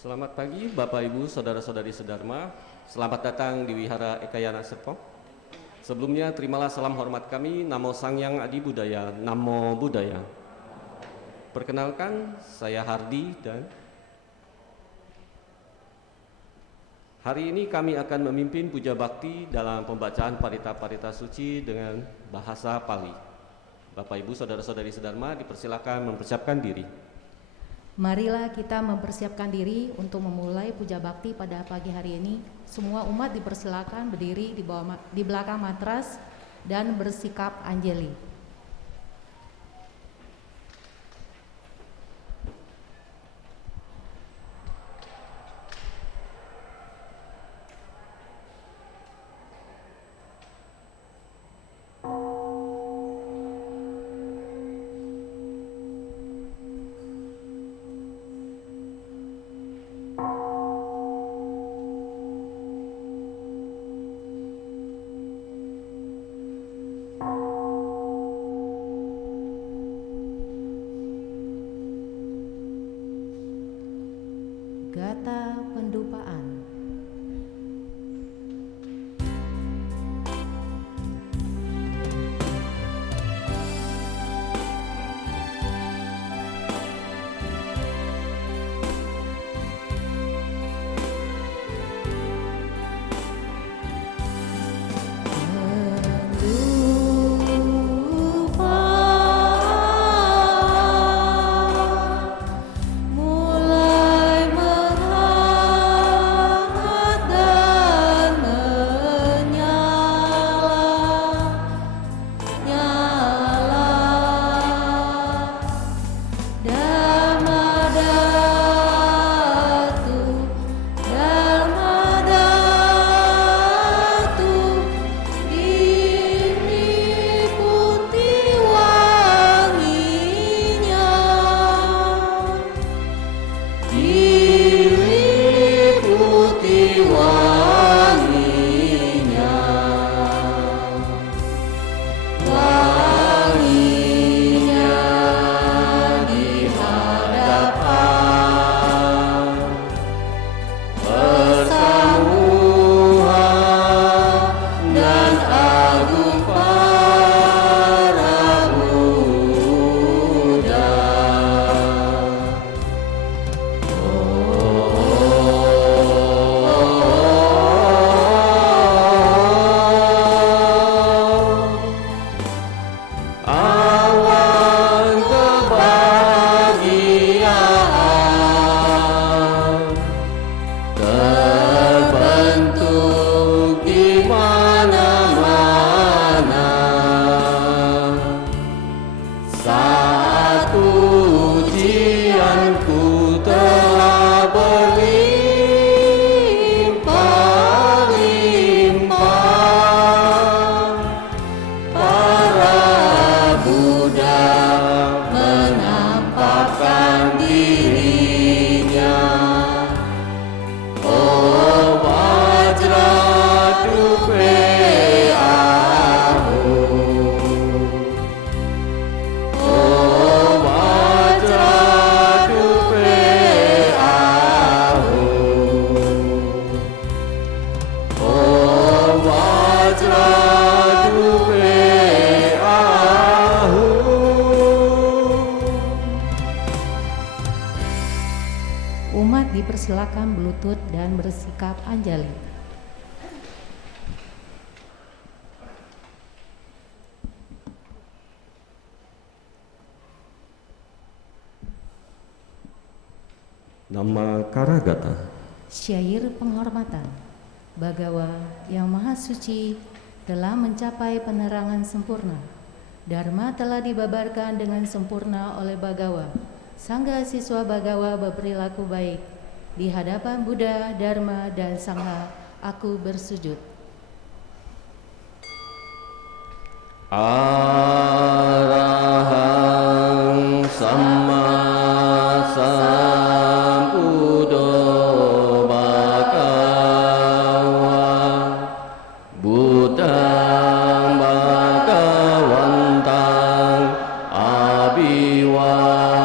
Selamat pagi Bapak Ibu, Saudara-saudari sedharma. Selamat datang di Wihara Ekayana Serpong. Sebelumnya terimalah salam hormat kami, Namo Sang Hyang Adi Budaya, Namo Buddhaya. Perkenalkan, saya Hardi dan hari ini kami akan memimpin puja bakti dalam pembacaan parita-parita suci dengan bahasa Pali. Bapak Ibu, Saudara-saudari sedharma dipersilakan mempersiapkan diri. Marilah kita mempersiapkan diri untuk memulai puja bakti pada pagi hari ini. Semua umat dipersilakan berdiri di belakang matras dan bersikap anjali. Gata Pendupaan. Umat dipersilakan berlutut dan bersikap anjali. Nama Karagata. Syair penghormatan. Bagawa yang maha suci telah mencapai penerangan sempurna. Dharma telah dibabarkan dengan sempurna oleh Bagawa. Sangga siswa Bagawa berperilaku baik. Di hadapan Buddha, Dharma, dan Sangha, aku bersujud. Arahang Samma Sambuddho Bhagawa Buddhang Bhagawantang Abhiwademi.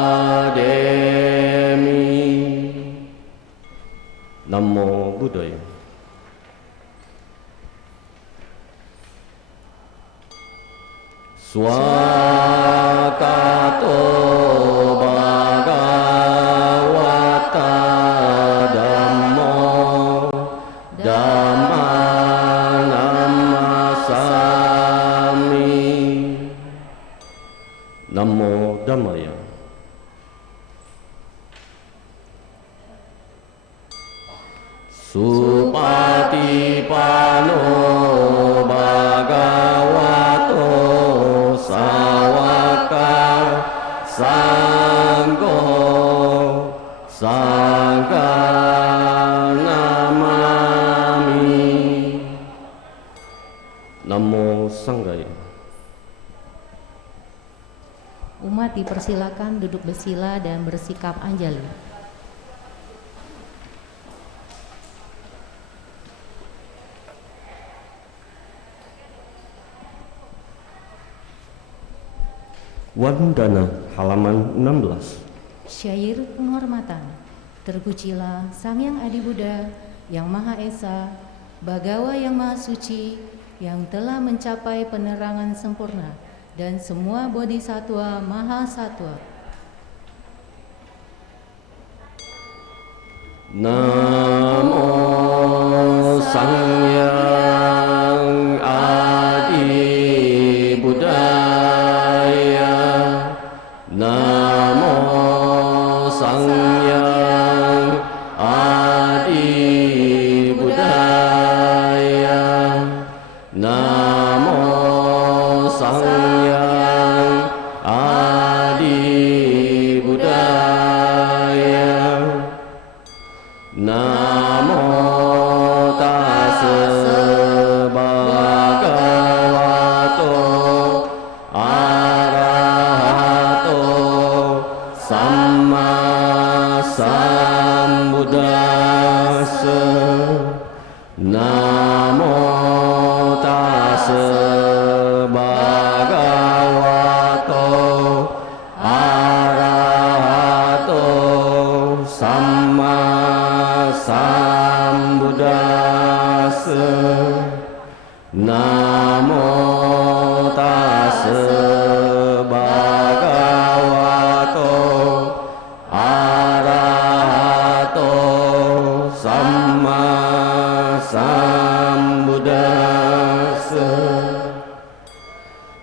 Swakato Bhagavata Dhammo Dhamman Nammasami. Namo Dhammaya. Supatipano Bhagavato Sawaka Sangho Sangha Namami. Namo Sanghaya. Umat dipersilakan duduk bersila dan bersikap anjali. Wandana halaman 16. Syair penghormatan. Terpujilah Sang Hyang Adi Buddha yang Maha Esa, Bagawa yang Maha Suci, yang telah mencapai penerangan sempurna, dan semua bodhisattva Maha Sattva. Namo Sang Hyang Adi Buddhaya. Namo Sang Hyang Adi Buddhaya. Namo Sang Hyang Adi Buddhaya. Namo tassa bhagavato arahato samma sambuddhassa. Namo tassa bhagavato arahato samma sambuddhassa. Namo tassa bhagavato arahato samma sambuddhassa.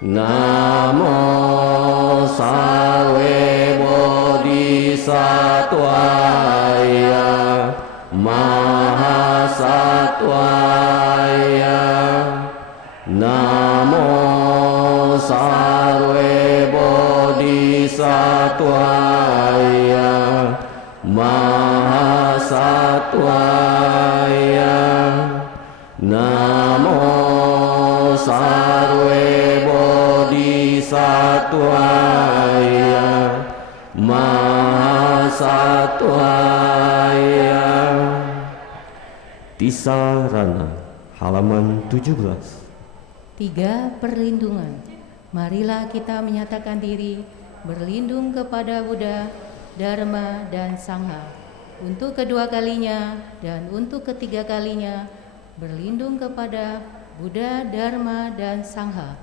Namo sarve bodhisattvaya mahasattvaya. Namo sarve bodhisattvaya mahasattvaya. Namo sarve bodhisattvaya mahasattvaya. Tisarana halaman 17. 3. Perlindungan. Marilah kita menyatakan diri berlindung kepada Buddha, Dharma, dan Sangha. Untuk kedua kalinya dan untuk ketiga kalinya berlindung kepada Buddha, Dharma, dan Sangha.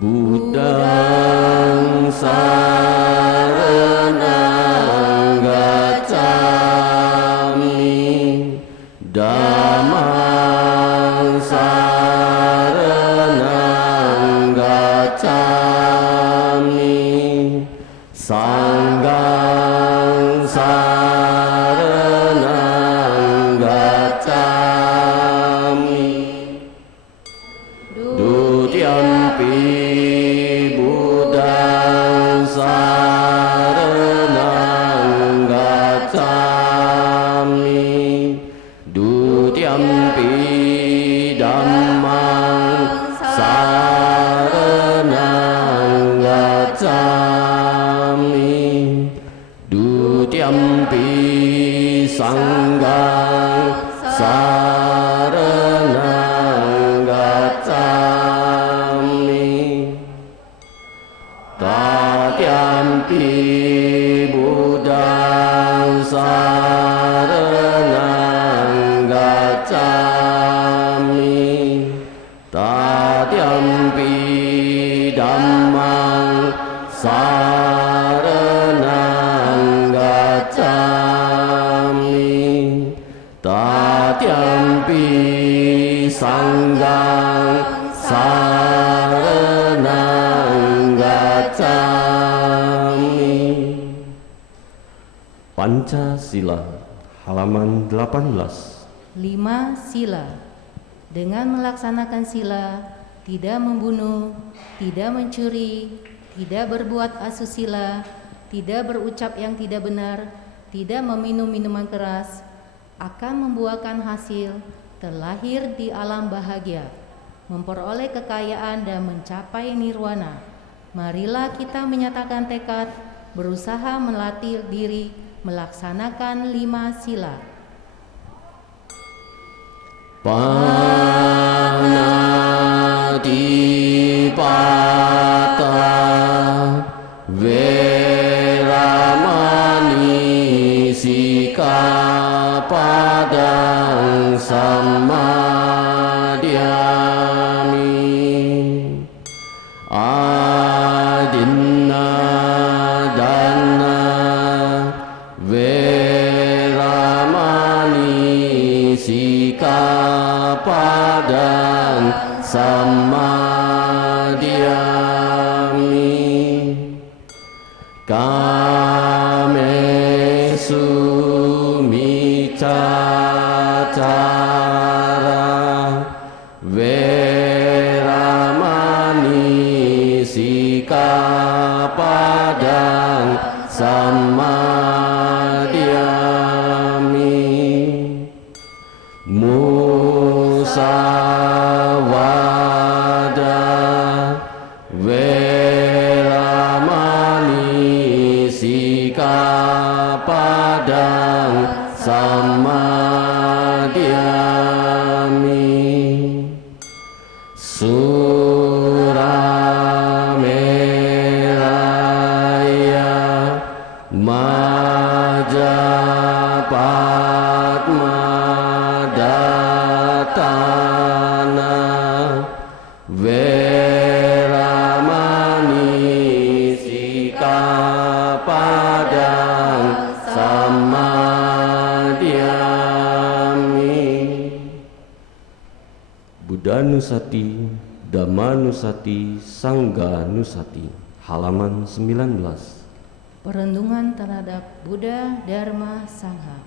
Buddhang saranang gacchami, Dhammang saranang gacchami, Sanghang saranang gacchami. Dutiyampi Buddhang saranang gacchami, Dutiyampi Dhammang saranang gacchami, Dutiyampi Sanghang saranang gacchami, Tatyampi Buddhang saranang gacchami, Tatyampi satyampi sanggang saranang gacchami. Pancasila halaman 18. 5 sila. Dengan melaksanakan sila, tidak membunuh, tidak mencuri, tidak berbuat asusila, tidak berucap yang tidak benar, tidak meminum minuman keras, akan membuahkan hasil terlahir di alam bahagia, memperoleh kekayaan dan mencapai nirwana. Marilah kita menyatakan tekad, berusaha melatih diri, melaksanakan 5 sila. Panatipata Veramani Sikapadang Samadhyami. Adinna dana Veramani Sikapadang Samadhyami. Kamesu micacara Veramani Sikapadang Samadhyami. Musawada Veramani Sikapadang Samadhyami. Surameraya Majapatmadatana Veramani Sikapadang Samadhyami. Buddhanusati, Dhammanusati, Sanghanusati halaman 19. Perenungan terhadap Buddha, Dharma, Sangha.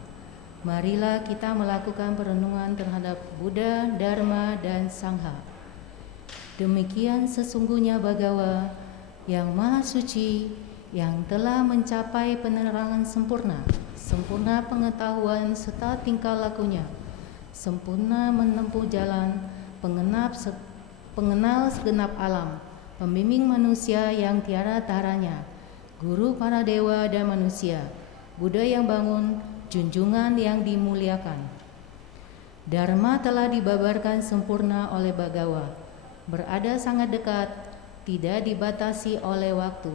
Marilah kita melakukan perenungan terhadap Buddha, Dharma, dan Sangha. Demikian sesungguhnya Bhagawa yang Maha Suci, yang telah mencapai penerangan sempurna, sempurna pengetahuan serta tingkah lakunya, sempurna menempuh jalan, pengenal segenap alam, pembimbing manusia yang tiada taranya, guru para dewa dan manusia, Buddha yang bangun, junjungan yang dimuliakan. Dharma telah dibabarkan sempurna oleh Bhagawa, berada sangat dekat, tidak dibatasi oleh waktu,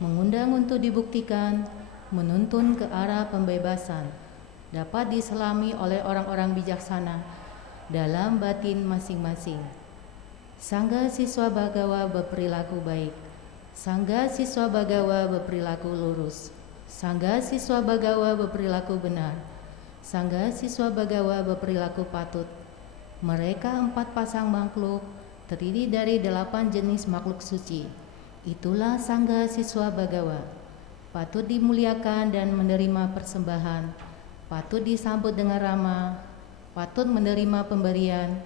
mengundang untuk dibuktikan, menuntun ke arah pembebasan, dapat diselami oleh orang-orang bijaksana dalam batin masing-masing. Sangga siswa Bhagawa berperilaku baik, Sangga siswa Bhagawa berperilaku lurus, Sangga siswa Bhagawa berperilaku benar, Sangga siswa Bhagawa berperilaku patut. Mereka 4 pasang makhluk, terdiri dari 8 jenis makhluk suci. Itulah Sangga siswa Bhagawa, patut dimuliakan dan menerima persembahan, patut disambut dengan ramah, patut menerima pemberian,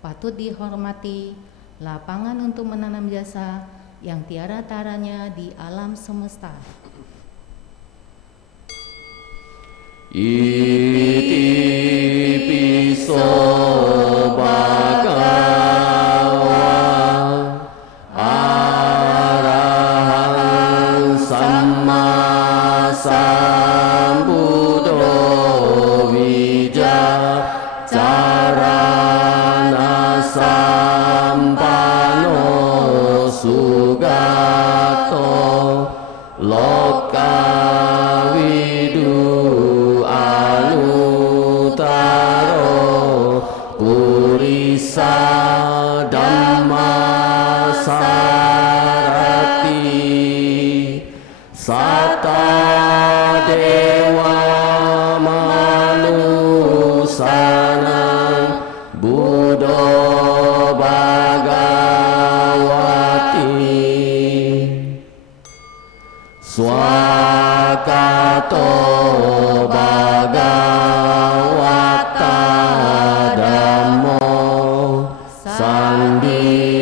patut dihormati, lapangan untuk menanam jasa yang tiada taranya di alam semesta. Iti piso bhagawa arahang samma sambuddho wijacarana sampano sugato lokawidu anutaro Supatanang Buddho Bhagavati Swakato Bhagavata Dhammo Sanditiko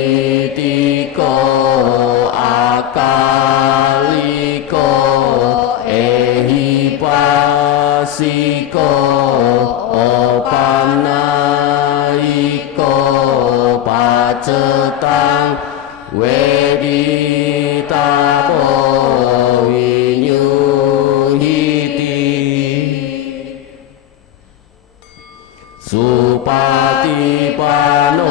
Akaliko Ehipasiko Opanaiko Pacetang Weditapo Vinyuhiti Supatipano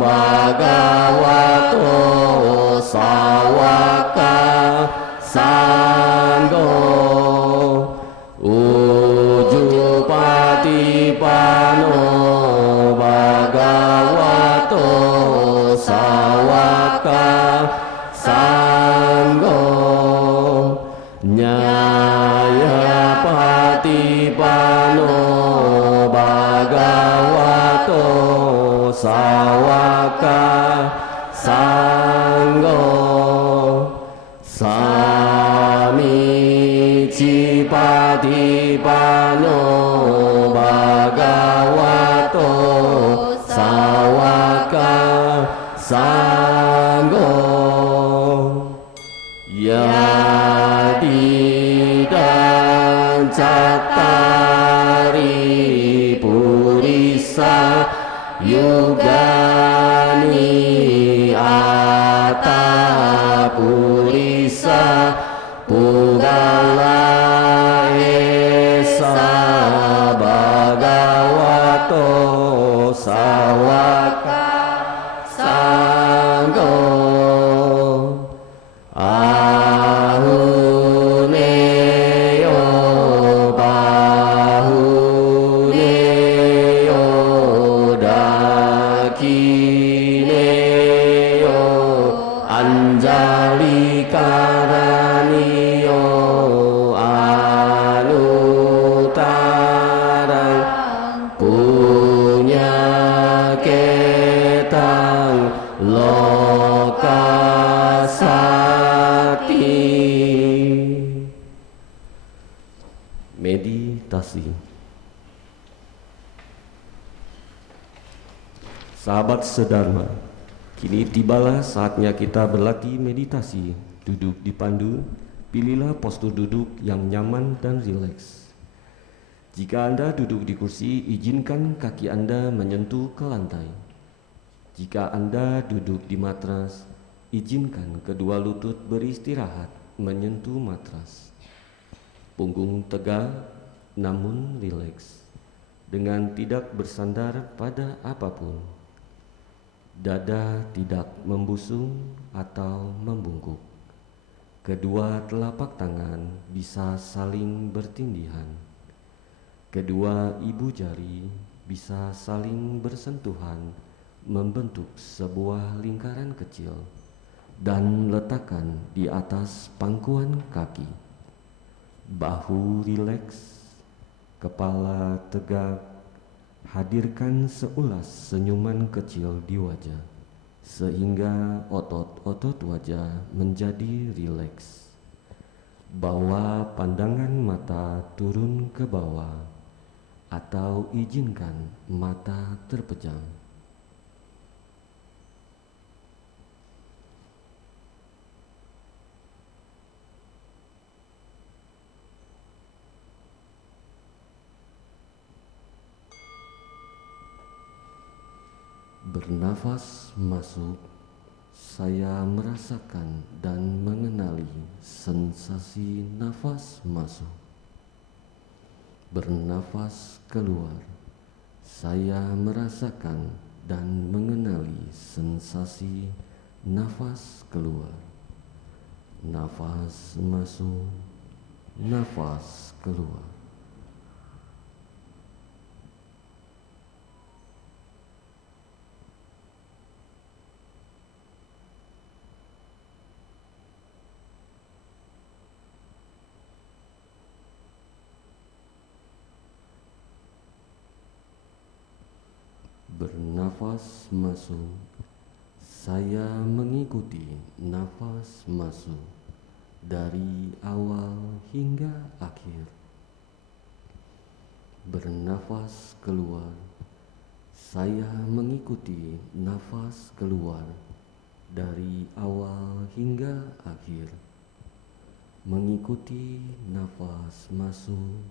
Bhagavato Sawaka Sangho Ujupatipano Bhagavato Sawaka Sangho Nyayapatipano Bhagavato Sawaka Sangho Samicipatipano Bhagavato Sawaka Sangho Yadidang Cattari Purisa Yugani Atta Purisa Pugala Esa Bhagavato Sawaka Sangho Ahuneyo Bahuneyo Dakineyo Anjali Karaniyo Anutarang Punya Ketang Lokasati. Meditasi. Sahabat sedharma, kini tibalah saatnya kita berlatih meditasi. Duduk dipandu, pilihlah postur duduk yang nyaman dan rileks. Jika Anda duduk di kursi, izinkan kaki Anda menyentuh ke lantai. Jika Anda duduk di matras, izinkan kedua lutut beristirahat menyentuh matras. Punggung tegak namun rileks, dengan tidak bersandar pada apapun. Dada tidak membusung atau membungkuk. Kedua telapak tangan bisa saling bertindihan. Kedua ibu jari bisa saling bersentuhan, membentuk sebuah lingkaran kecil dan letakkan di atas pangkuan kaki. Bahu rileks, kepala tegak, hadirkan seulas senyuman kecil di wajah, sehingga otot-otot wajah menjadi rileks. Bawa pandangan mata turun ke bawah, atau izinkan mata terpejam. Bernafas masuk, saya merasakan dan mengenali sensasi nafas masuk. Bernafas keluar, saya merasakan dan mengenali sensasi nafas keluar. Nafas masuk, nafas keluar. Bernafas masuk, saya mengikuti nafas masuk dari awal hingga akhir. Bernafas keluar, saya mengikuti nafas keluar dari awal hingga akhir. Mengikuti nafas masuk,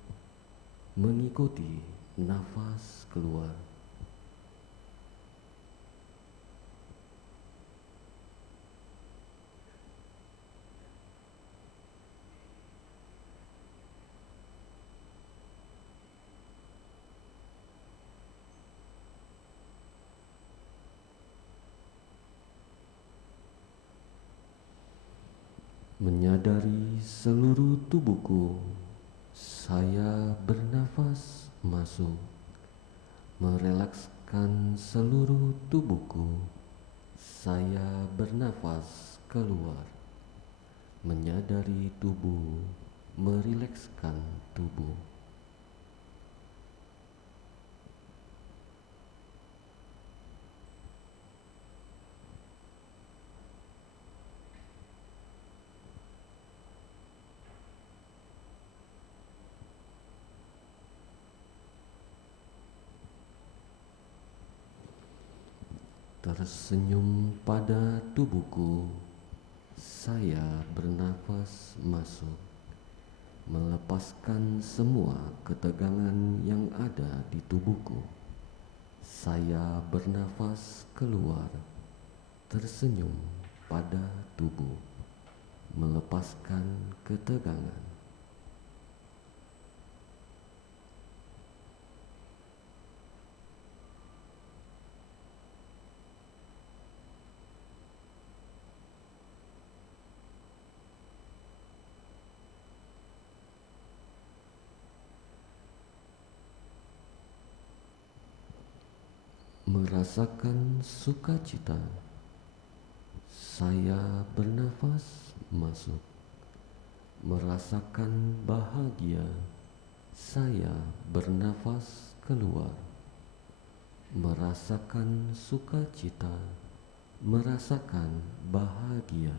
mengikuti nafas keluar. Menyadari seluruh tubuhku, saya bernafas masuk, merelakskan seluruh tubuhku, saya bernafas keluar. Menyadari tubuh, merilekskan tubuh. Tersenyum pada tubuhku, saya bernafas masuk, melepaskan semua ketegangan yang ada di tubuhku. Saya bernafas keluar, tersenyum pada tubuh, melepaskan ketegangan. Merasakan sukacita, saya bernafas masuk, merasakan bahagia, saya bernafas keluar, merasakan sukacita, merasakan bahagia.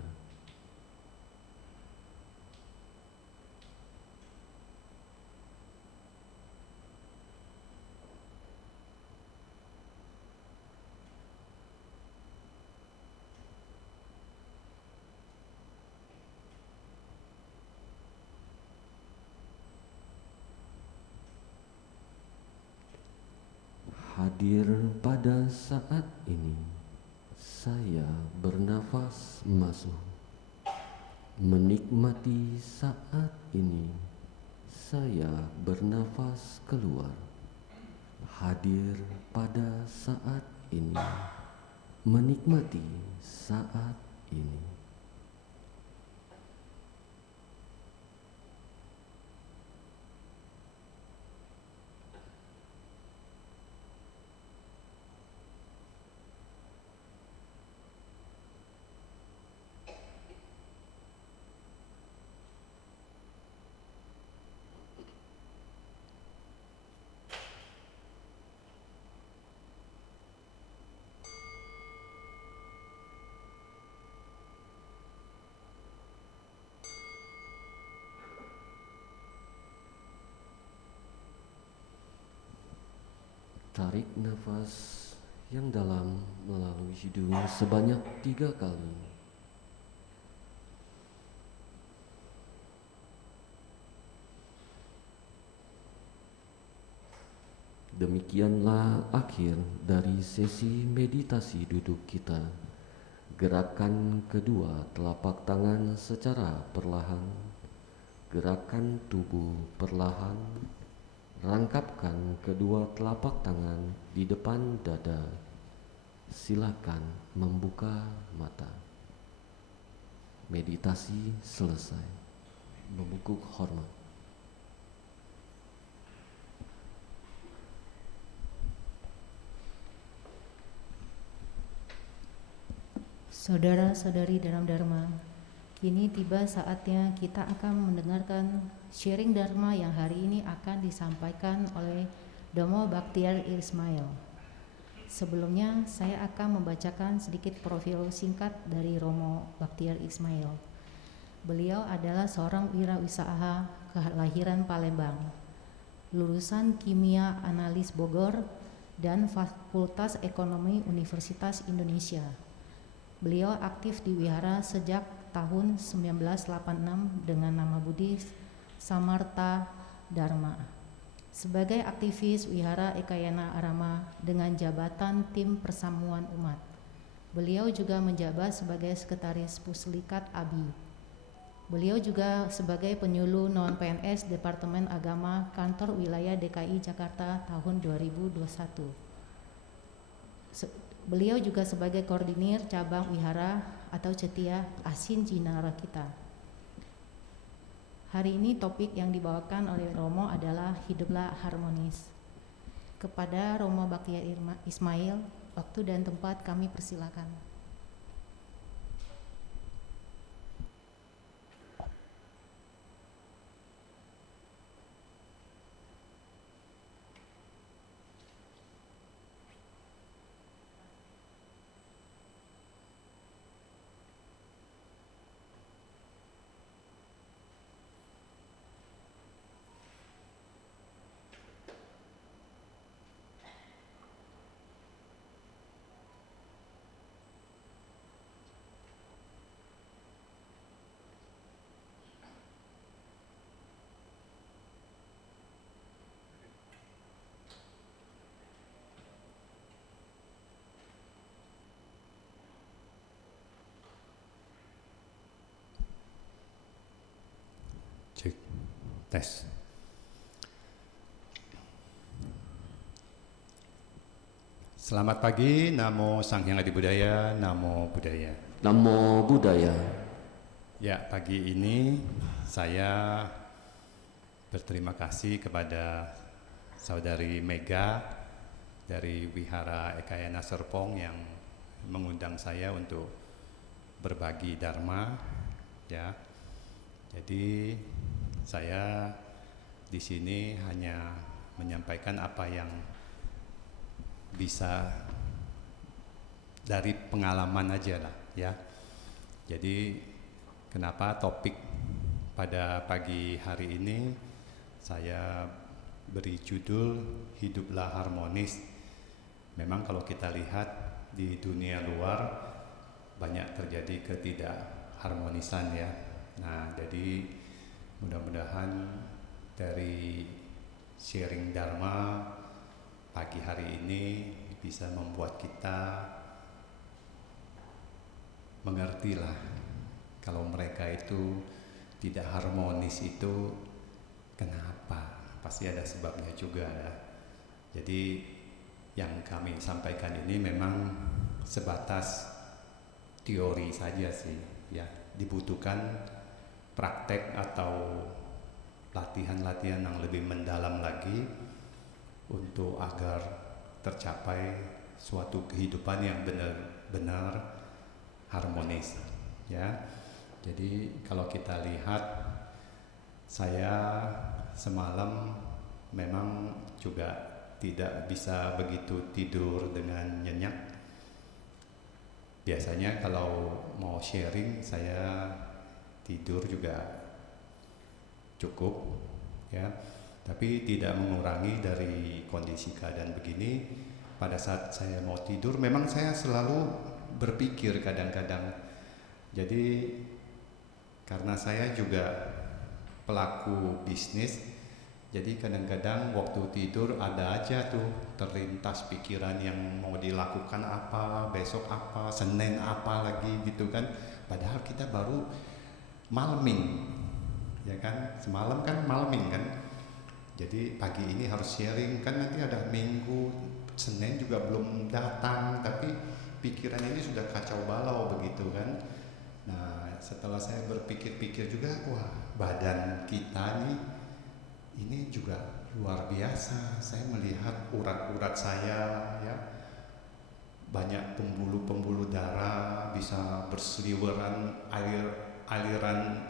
Hadir pada saat ini, saya bernafas masuk, menikmati saat ini, saya bernafas keluar. Hadir pada saat ini, menikmati saat ini. Tarik nafas yang dalam melalui hidung sebanyak 3 kali. Demikianlah akhir dari sesi meditasi duduk kita. Gerakan kedua telapak tangan secara perlahan, gerakan tubuh perlahan. Rangkapkan kedua telapak tangan di depan dada. Silakan membuka mata. Meditasi selesai. Membungkuk hormat. Saudara-saudari dalam Dharma, kini tiba saatnya kita akan mendengarkan sharing Dharma yang hari ini akan disampaikan oleh Domo Bachtiar Ismail. Sebelumnya, saya akan membacakan sedikit profil singkat dari Romo Baktiar Ismail. Beliau adalah seorang wirausaha kelahiran Palembang, lulusan Kimia Analis Bogor dan Fakultas Ekonomi Universitas Indonesia. Beliau aktif di wihara sejak tahun 1986 dengan nama Buddhis Samarta Dharma. Sebagai aktivis Wihara Ekayana Arama dengan jabatan Tim Persamuan Umat, beliau juga menjabat sebagai Sekretaris Puslikat ABI. Beliau juga sebagai penyuluh non-PNS Departemen Agama Kantor Wilayah DKI Jakarta tahun 2021. Beliau juga sebagai koordinir cabang Wihara atau Cetia Asin Jinara kita. Hari ini topik yang dibawakan oleh Romo adalah Hiduplah Harmonis. Kepada Romo Baktiar Ismail, waktu dan tempat kami persilakan. Cek, tes. Selamat pagi, Namo Sang Hyang Adi Budaya, Namo Buddhaya. Namo Buddhaya. Ya, pagi ini saya berterima kasih kepada Saudari Mega dari Wihara Ekayana Serpong yang mengundang saya untuk berbagi Dharma, ya. Jadi saya di sini hanya menyampaikan apa yang bisa dari pengalaman aja lah, ya. Jadi kenapa topik pada pagi hari ini saya beri judul Hiduplah Harmonis. Memang kalau kita lihat di dunia luar banyak terjadi ketidakharmonisan, ya. Nah, jadi mudah-mudahan dari sharing Dharma pagi hari ini bisa membuat kita mengertilah kalau mereka itu tidak harmonis itu kenapa, pasti ada sebabnya juga, ya. Jadi yang kami sampaikan ini memang sebatas teori saja sih, ya. Dibutuhkan praktek atau latihan-latihan yang lebih mendalam lagi untuk agar tercapai suatu kehidupan yang benar-benar harmonis, ya. Jadi kalau kita lihat, saya semalam memang juga tidak bisa begitu tidur dengan nyenyak. Biasanya kalau mau sharing saya tidur juga cukup, ya, tapi tidak mengurangi dari kondisi keadaan begini. Pada saat saya mau tidur memang saya selalu berpikir kadang-kadang. Jadi karena saya juga pelaku bisnis, jadi kadang-kadang waktu tidur ada aja tuh terlintas pikiran yang mau dilakukan apa, besok apa, Senin apa lagi gitu kan. Padahal kita baru malming, ya kan, semalam kan malming kan. Jadi pagi ini harus sharing kan, nanti ada Minggu, Senin juga belum datang, tapi pikiran ini sudah kacau balau begitu kan. Nah, setelah saya berpikir-pikir juga, wah, badan kita nih ini juga luar biasa. Saya melihat urat-urat saya, ya, banyak pembuluh-pembuluh darah bisa berseliweran, aliran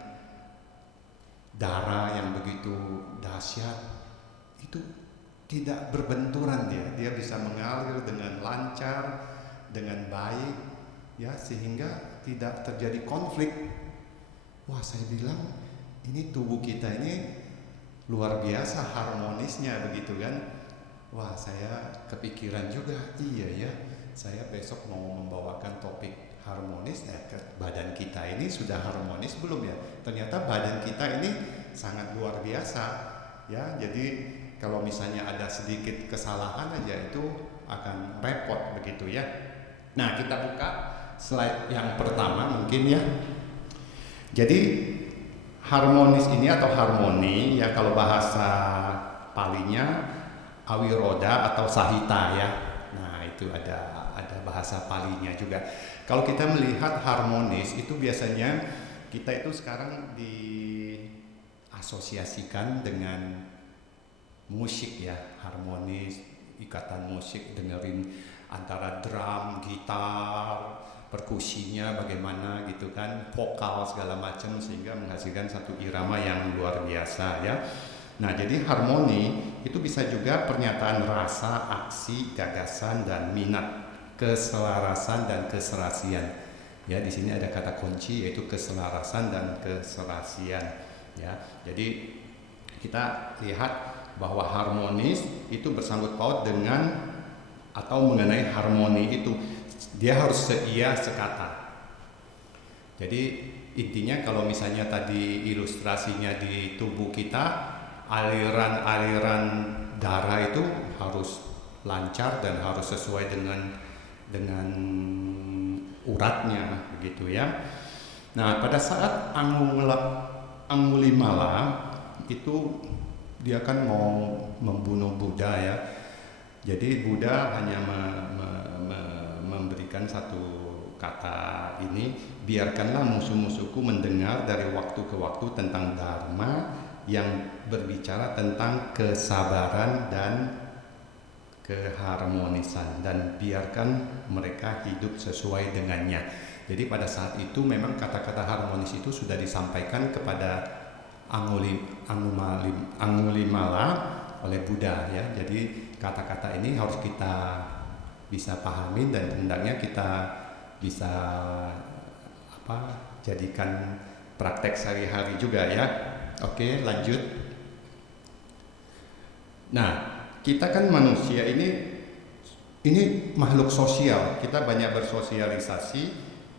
darah yang begitu dahsyat. Itu tidak berbenturan dia bisa mengalir dengan lancar, dengan baik, ya, sehingga tidak terjadi konflik. Wah, saya bilang ini tubuh kita ini luar biasa harmonisnya begitu kan. Wah, saya kepikiran juga, iya ya, saya besok mau membawakan topik harmonis. Badan kita ini sudah harmonis belum ya? Ternyata badan kita ini sangat luar biasa, ya. Jadi kalau misalnya ada sedikit kesalahan aja itu akan repot begitu ya. Nah, kita buka slide yang pertama mungkin ya. Jadi harmonis ini atau harmoni ya, kalau bahasa Palinya awiroda atau sahita ya. Nah, itu ada bahasa Palinya juga. Kalau kita melihat harmonis itu biasanya kita itu sekarang diasosiasikan dengan musik ya, harmonis, ikatan musik, dengerin antara drum, gitar, perkusinya bagaimana gitu kan, vokal segala macam sehingga menghasilkan satu irama yang luar biasa ya. Nah, jadi harmoni itu bisa juga pernyataan rasa, aksi, gagasan dan minat, keselarasan dan keserasian. Ya, di sini ada kata kunci yaitu keselarasan dan keserasian ya. Jadi kita lihat bahwa harmonis itu bersangkut paut dengan atau mengenai harmoni itu dia harus seia sekata. Jadi intinya kalau misalnya tadi ilustrasinya di tubuh kita, aliran-aliran darah itu harus lancar dan harus sesuai dengan uratnya begitu ya. Nah, pada saat Angulimala itu dia kan mau membunuh Buddha ya. Jadi Buddha hanya memberikan satu kata ini, biarkanlah musuh-musuhku mendengar dari waktu ke waktu tentang Dharma yang berbicara tentang kesabaran dan keharmonisan, dan biarkan mereka hidup sesuai dengannya. Jadi pada saat itu memang kata-kata harmonis itu sudah disampaikan kepada Angulimala oleh Buddha ya. Jadi kata-kata ini harus kita bisa pahami dan hendaknya kita bisa jadikan praktek sehari-hari juga ya. Oke, lanjut. Nah, kita kan manusia ini makhluk sosial. Kita banyak bersosialisasi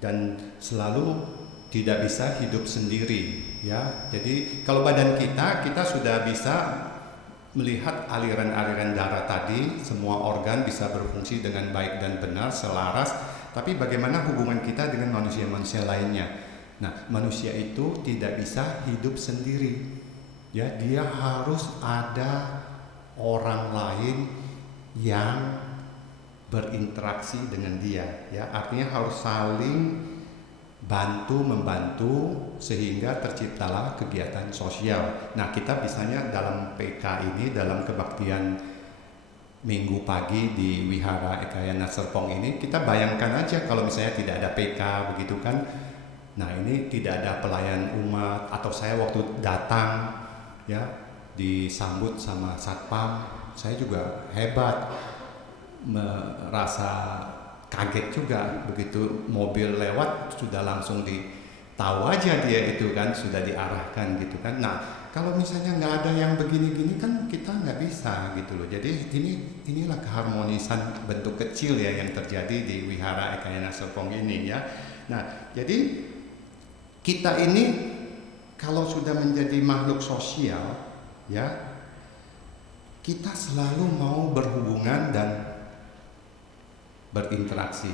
dan selalu tidak bisa hidup sendiri ya. Jadi kalau badan kita sudah bisa melihat aliran-aliran darah tadi, semua organ bisa berfungsi dengan baik dan benar, selaras. Tapi bagaimana hubungan kita dengan manusia-manusia lainnya? Nah, manusia itu tidak bisa hidup sendiri. Ya, dia harus ada orang lain yang berinteraksi dengan dia. Ya, artinya harus saling bantu-membantu sehingga terciptalah kegiatan sosial. Nah, kita misalnya dalam PK ini, dalam kebaktian Minggu pagi di Wihara Ekayana Serpong ini, kita bayangkan aja kalau misalnya tidak ada PK begitu kan. Nah, ini tidak ada pelayan umat, atau saya waktu datang ya disambut sama satpam, saya juga hebat, merasa kaget juga begitu mobil lewat sudah langsung tahu aja dia itu kan, sudah diarahkan gitu kan. Nah, kalau misalnya nggak ada yang begini-gini kan kita nggak bisa gitu loh. Jadi inilah keharmonisan bentuk kecil ya yang terjadi di Wihara Ekayana Serpong ini ya. Nah, jadi kita ini kalau sudah menjadi makhluk sosial ya, kita selalu mau berhubungan dan berinteraksi.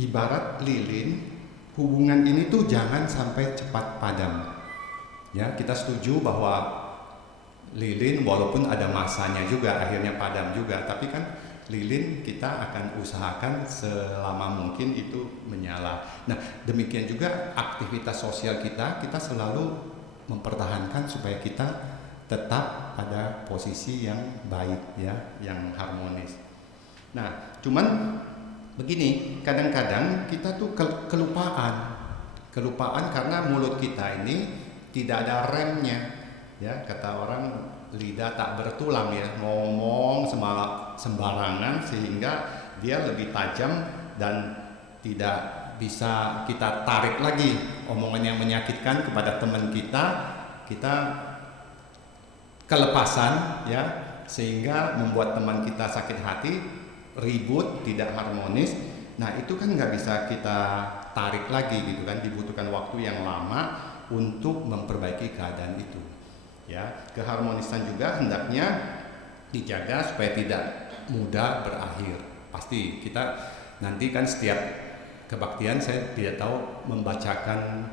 Ibarat lilin, hubungan ini tuh jangan sampai cepat padam. Ya, kita setuju bahwa lilin walaupun ada masanya juga akhirnya padam juga, tapi kan lilin kita akan usahakan selama mungkin itu menyala. Nah, demikian juga aktivitas sosial kita selalu mempertahankan supaya kita tetap pada posisi yang baik ya, yang harmonis. Nah, cuman begini, kadang-kadang kita tuh kelupaan karena mulut kita ini tidak ada remnya ya. Kata orang lidah tak bertulang ya, ngomong sembarangan sehingga dia lebih tajam dan tidak bisa kita tarik lagi omongan yang menyakitkan kepada teman kita kelepasan ya, sehingga membuat teman kita sakit hati, ribut, tidak harmonis. Nah itu kan nggak bisa kita tarik lagi gitu kan, dibutuhkan waktu yang lama untuk memperbaiki keadaan itu ya. Keharmonisan juga hendaknya dijaga supaya tidak mudah berakhir. Pasti kita nanti kan setiap kebaktian, saya tidak tahu membacakan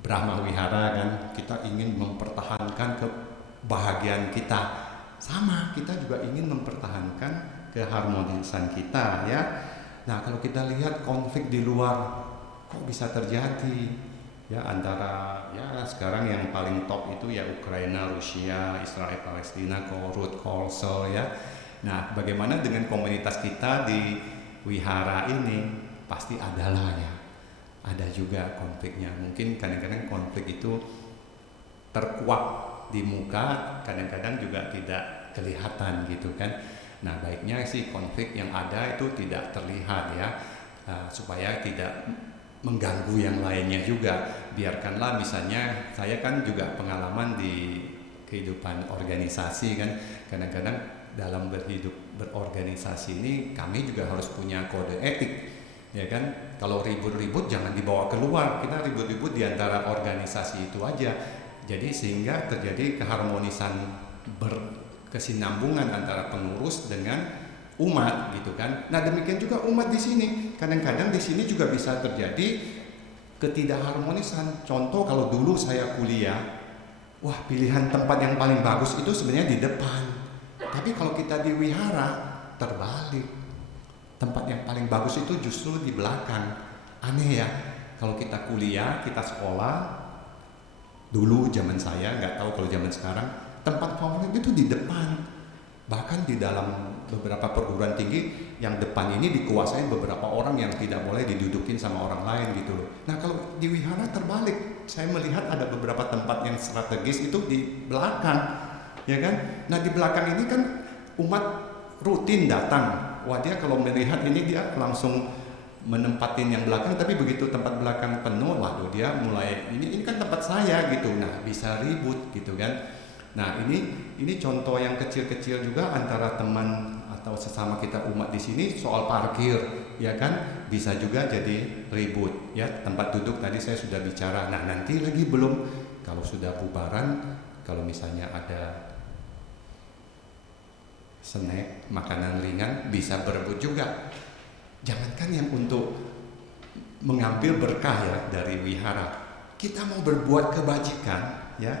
Brahma Wihara kan, kita ingin mempertahankan kebahagiaan kita, sama kita juga ingin mempertahankan keharmonisan kita ya. Nah kalau kita lihat konflik di luar kok bisa terjadi ya, antara ya sekarang yang paling top itu ya Ukraina, Rusia, Israel, Palestina, Korut, Korsel ya. Nah bagaimana dengan komunitas kita di wihara ini? Pasti adalah ya, ada juga konfliknya. Mungkin kadang-kadang konflik itu terkuak di muka, kadang-kadang juga tidak kelihatan gitu kan. Nah baiknya sih konflik yang ada itu tidak terlihat ya, supaya tidak mengganggu yang lainnya juga. Biarkanlah, misalnya saya kan juga pengalaman di kehidupan organisasi kan, kadang-kadang dalam berorganisasi ini kami juga harus punya kode etik ya kan. Kalau ribut-ribut jangan dibawa keluar, kita ribut-ribut di antara organisasi itu aja. Jadi sehingga terjadi keharmonisan, berkesinambungan antara pengurus dengan umat gitu kan. Nah demikian juga umat di sini. Kadang-kadang di sini juga bisa terjadi ketidakharmonisan. Contoh kalau dulu saya kuliah, wah pilihan tempat yang paling bagus itu sebenarnya di depan. Tapi kalau kita di wihara terbalik, tempat yang paling bagus itu justru di belakang. Aneh ya, kalau kita kuliah, kita sekolah, dulu zaman saya, nggak tahu kalau zaman sekarang, tempat favorit itu di depan. Bahkan di dalam beberapa perguruan tinggi, yang depan ini dikuasai beberapa orang yang tidak boleh didudukin sama orang lain gitu loh. Nah kalau di wihara terbalik, saya melihat ada beberapa tempat yang strategis itu di belakang, ya kan? Nah di belakang ini kan umat rutin datang. Wah dia kalau melihat ini dia langsung menempatin yang belakang, tapi begitu tempat belakang penuh, waduh dia mulai ini kan tempat saya gitu. Nah bisa ribut gitu kan. Nah ini contoh yang kecil-kecil juga antara teman atau sesama kita umat di sini soal parkir ya kan, bisa juga jadi ribut ya. Tempat duduk tadi saya sudah bicara. Nah nanti lagi belum, kalau sudah bubaran, kalau misalnya ada snack, makanan ringan, bisa berebut juga. Jangankan yang untuk mengambil berkah ya dari wihara, kita mau berbuat kebajikan ya,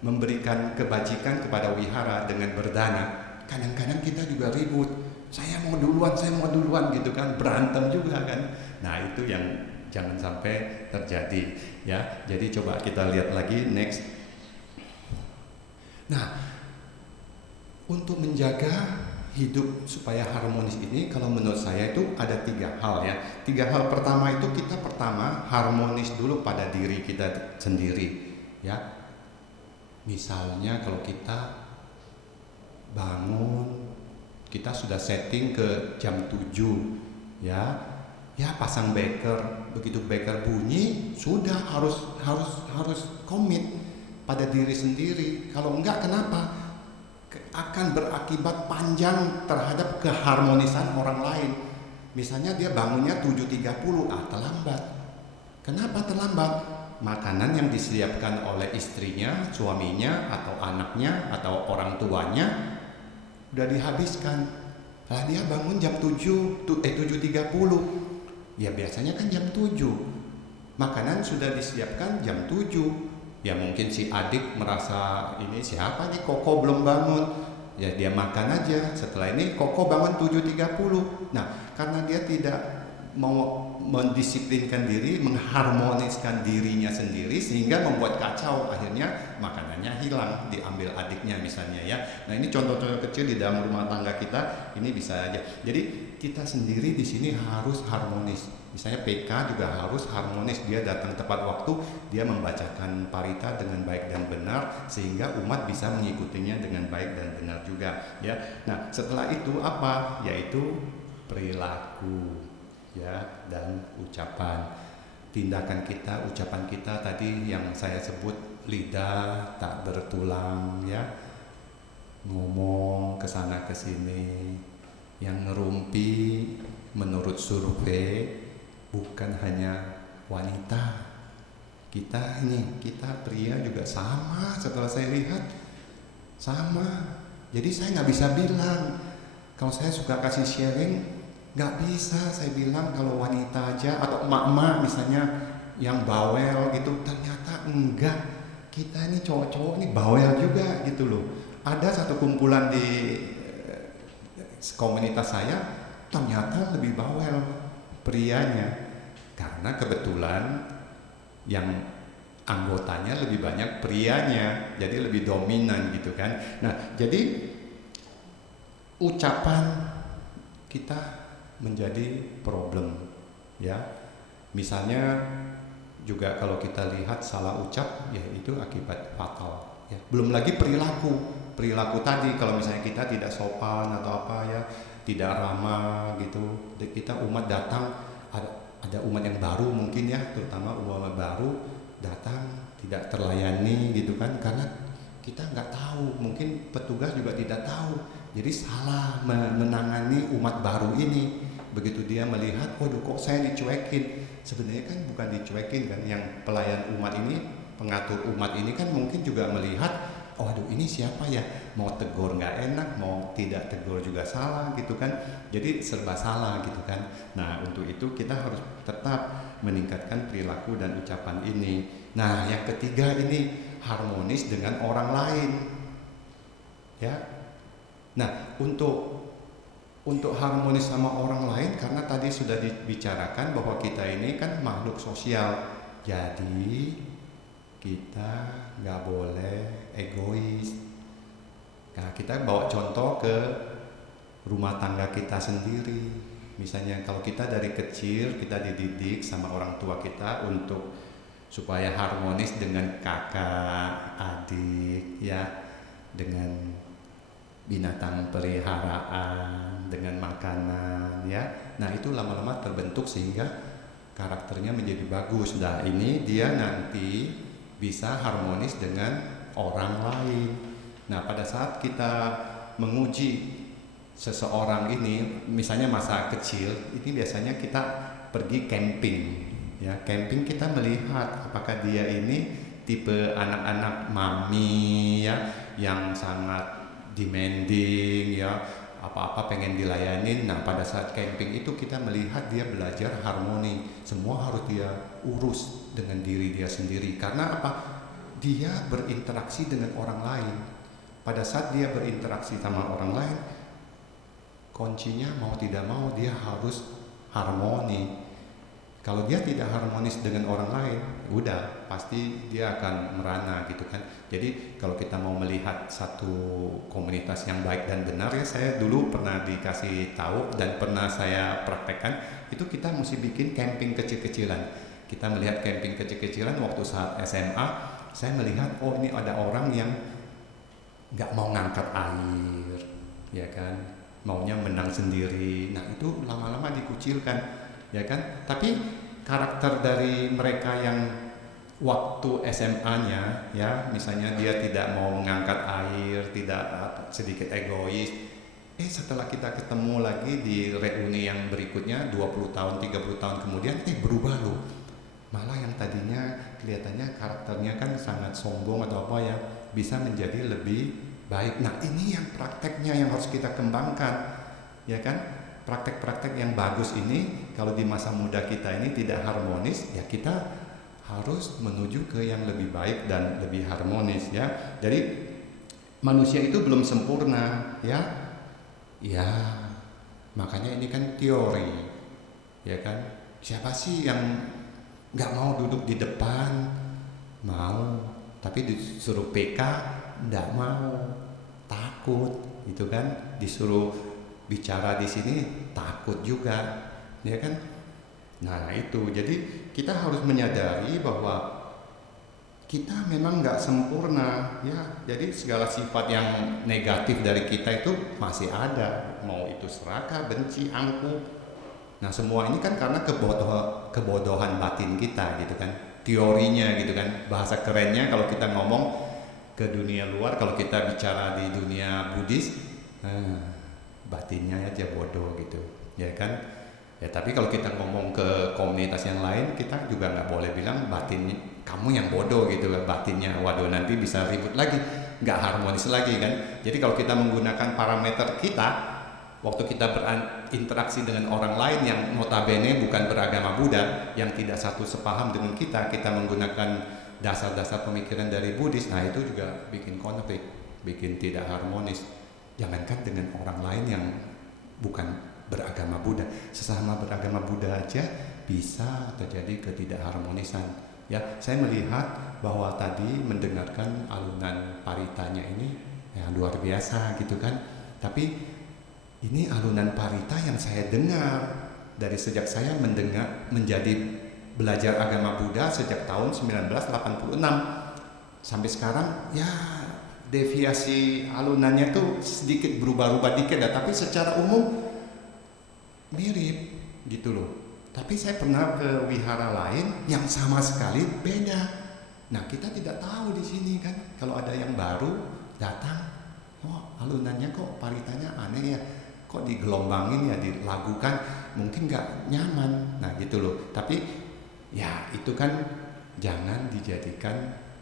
memberikan kebajikan kepada wihara dengan berdana, kadang-kadang kita juga ribut, saya mau duluan gitu kan, berantem juga kan. Nah itu yang jangan sampai terjadi ya. Jadi coba kita lihat lagi next. Nah untuk menjaga hidup supaya harmonis ini, kalau menurut saya itu ada 3 hal ya. 3 hal pertama itu kita pertama harmonis dulu pada diri kita sendiri ya. Misalnya kalau kita bangun, kita sudah setting ke jam 7 ya pasang beker, begitu beker bunyi sudah harus komit pada diri sendiri. Kalau enggak, kenapa? Akan berakibat panjang terhadap keharmonisan orang lain. Misalnya dia bangunnya 7.30, terlambat. Kenapa terlambat? Makanan yang disiapkan oleh istrinya, suaminya, atau anaknya, atau orang tuanya udah dihabiskan. Lah dia bangun jam 7.30. Ya biasanya kan jam 7. Makanan sudah disiapkan jam 7. Ya mungkin si adik merasa ini siapa nih, Koko belum bangun. Ya dia makan aja. Setelah ini Koko bangun 7.30. Nah karena dia tidak mau mendisiplinkan diri, mengharmoniskan dirinya sendiri, sehingga membuat kacau. Akhirnya makanannya hilang, diambil adiknya misalnya ya. Nah ini contoh-contoh kecil di dalam rumah tangga kita, ini bisa aja. Jadi kita sendiri di sini harus harmonis. Misalnya PK juga harus harmonis, dia datang tepat waktu, dia membacakan parita dengan baik dan benar sehingga umat bisa mengikutinya dengan baik dan benar juga, ya. Nah, setelah itu apa? Yaitu perilaku, ya, dan ucapan. Tindakan kita, ucapan kita tadi yang saya sebut lidah tak bertulang, ya. Ngomong ke sana ke sini, yang ngerumpi menurut survei bukan hanya wanita, kita pria juga sama. Setelah saya lihat sama, jadi saya nggak bisa bilang kalau saya suka kasih sharing, nggak bisa saya bilang kalau wanita aja atau emak-emak misalnya yang bawel gitu. Ternyata enggak, kita ini cowok-cowok ini bawel juga gitu loh. Ada satu kumpulan di komunitas saya ternyata lebih bawel prianya, karena kebetulan yang anggotanya lebih banyak prianya, jadi lebih dominan gitu kan. Nah, jadi ucapan kita menjadi problem, ya. Misalnya juga kalau kita lihat salah ucap, ya itu akibat fatal, ya. Belum lagi perilaku tadi, kalau misalnya kita tidak sopan atau apa, ya, tidak ramah gitu, kita umat datang, ada umat yang baru mungkin, ya, terutama umat baru datang tidak terlayani gitu kan, karena kita nggak tahu, mungkin petugas juga tidak tahu, jadi salah menangani umat baru ini. Begitu dia melihat, waduh kok saya dicuekin, sebenarnya kan bukan dicuekin kan, yang pelayan umat ini, pengatur umat ini kan mungkin juga melihat, oh aduh ini siapa ya, mau tegur nggak enak, mau tidak tegur juga salah gitu kan, jadi serba salah gitu kan. Nah, untuk itu kita harus tetap meningkatkan perilaku dan ucapan ini. Nah, yang ketiga ini harmonis dengan orang lain, ya. Nah, untuk harmonis sama orang lain, karena tadi sudah dibicarakan bahwa kita ini kan makhluk sosial, jadi kita nggak boleh egois. Nah, kita bawa contoh ke rumah tangga kita sendiri. Misalnya kalau kita dari kecil kita dididik sama orang tua kita untuk supaya harmonis dengan kakak, adik, ya, dengan binatang peliharaan, dengan makanan, ya. Nah, itu lama-lama terbentuk sehingga karakternya menjadi bagus. Nah, ini dia nanti bisa harmonis dengan orang lain. Nah, pada saat kita menguji seseorang ini, misalnya masa kecil, ini biasanya kita pergi camping, ya. Camping kita melihat apakah dia ini tipe anak-anak mami, ya, yang sangat demanding, ya, apa-apa pengen dilayanin. Nah, pada saat camping itu kita melihat dia belajar harmoni, semua harus dia urus dengan diri dia sendiri. Karena apa? Dia berinteraksi dengan orang lain. Pada saat dia berinteraksi sama orang lain, kuncinya mau tidak mau dia harus harmoni. Kalau dia tidak harmonis dengan orang lain, udah pasti dia akan merana gitu kan. Jadi kalau kita mau melihat satu komunitas yang baik dan benar, ya, saya dulu pernah dikasih tahu dan pernah saya praktekkan, itu kita mesti bikin camping kecil-kecilan. Kita melihat camping kecil-kecilan waktu saat SMA, saya melihat, oh ini ada orang yang nggak mau ngangkat air, ya kan, maunya menang sendiri. Nah, itu lama-lama dikucilkan, ya kan. Tapi karakter dari mereka yang waktu SMA-nya, ya, misalnya dia tidak mau mengangkat air, tidak sedikit egois, setelah kita ketemu lagi di reuni yang berikutnya 20 tahun, 30 tahun kemudian, berubah loh. Malah yang tadinya kelihatannya karakternya kan sangat sombong atau apa, ya, bisa menjadi lebih baik. Nah, ini yang prakteknya yang harus kita kembangkan, ya kan. Praktek-praktek yang bagus ini kalau di masa muda kita ini tidak harmonis, ya kita harus menuju ke yang lebih baik dan lebih harmonis, ya. Jadi manusia itu belum sempurna, ya. Ya, makanya ini kan teori, ya kan. Siapa sih yang nggak mau duduk di depan? Mau, tapi disuruh PK nggak mau, takut, gitu kan. Disuruh bicara di sini takut juga, ya kan? Nah itu, jadi kita harus menyadari bahwa kita memang nggak sempurna, ya. Jadi segala sifat yang negatif dari kita itu masih ada, mau itu serakah, benci, angkuh. Nah semua ini kan karena kebodohan batin kita, gitu kan. Teorinya, gitu kan. Bahasa kerennya kalau kita ngomong ke dunia luar, kalau kita bicara di dunia Buddhis, batinnya aja bodoh, gitu, ya kan. Ya tapi kalau kita ngomong ke komunitas yang lain, kita juga nggak boleh bilang batinnya kamu yang bodoh, gitu, batinnya. Waduh, nanti bisa ribut lagi, nggak harmonis lagi kan. Jadi kalau kita menggunakan parameter kita waktu kita berinteraksi dengan orang lain yang notabene bukan beragama Buddha, yang tidak satu sepaham dengan kita menggunakan dasar-dasar pemikiran dari Buddhis, nah itu juga bikin konflik, bikin tidak harmonis. Jangankan dengan orang lain yang bukan beragama Buddha, sesama beragama Buddha aja bisa terjadi ketidakharmonisan. Ya, saya melihat bahwa tadi mendengarkan alunan paritanya ini ya luar biasa, gitu kan. Tapi ini alunan parita yang saya dengar dari sejak saya menjadi belajar agama Buddha sejak tahun 1986 sampai sekarang. Ya deviasi alunannya tuh sedikit berubah-ubah dikit ya, tapi secara umum mirip, gitu loh. Tapi saya pernah ke wihara lain yang sama sekali beda. Nah kita tidak tahu di sini kan, kalau ada yang baru datang, oh alunannya kok paritanya aneh ya, kok digelombangin ya, dilagukan, mungkin nggak nyaman. Nah gitu loh. Tapi ya itu kan jangan dijadikan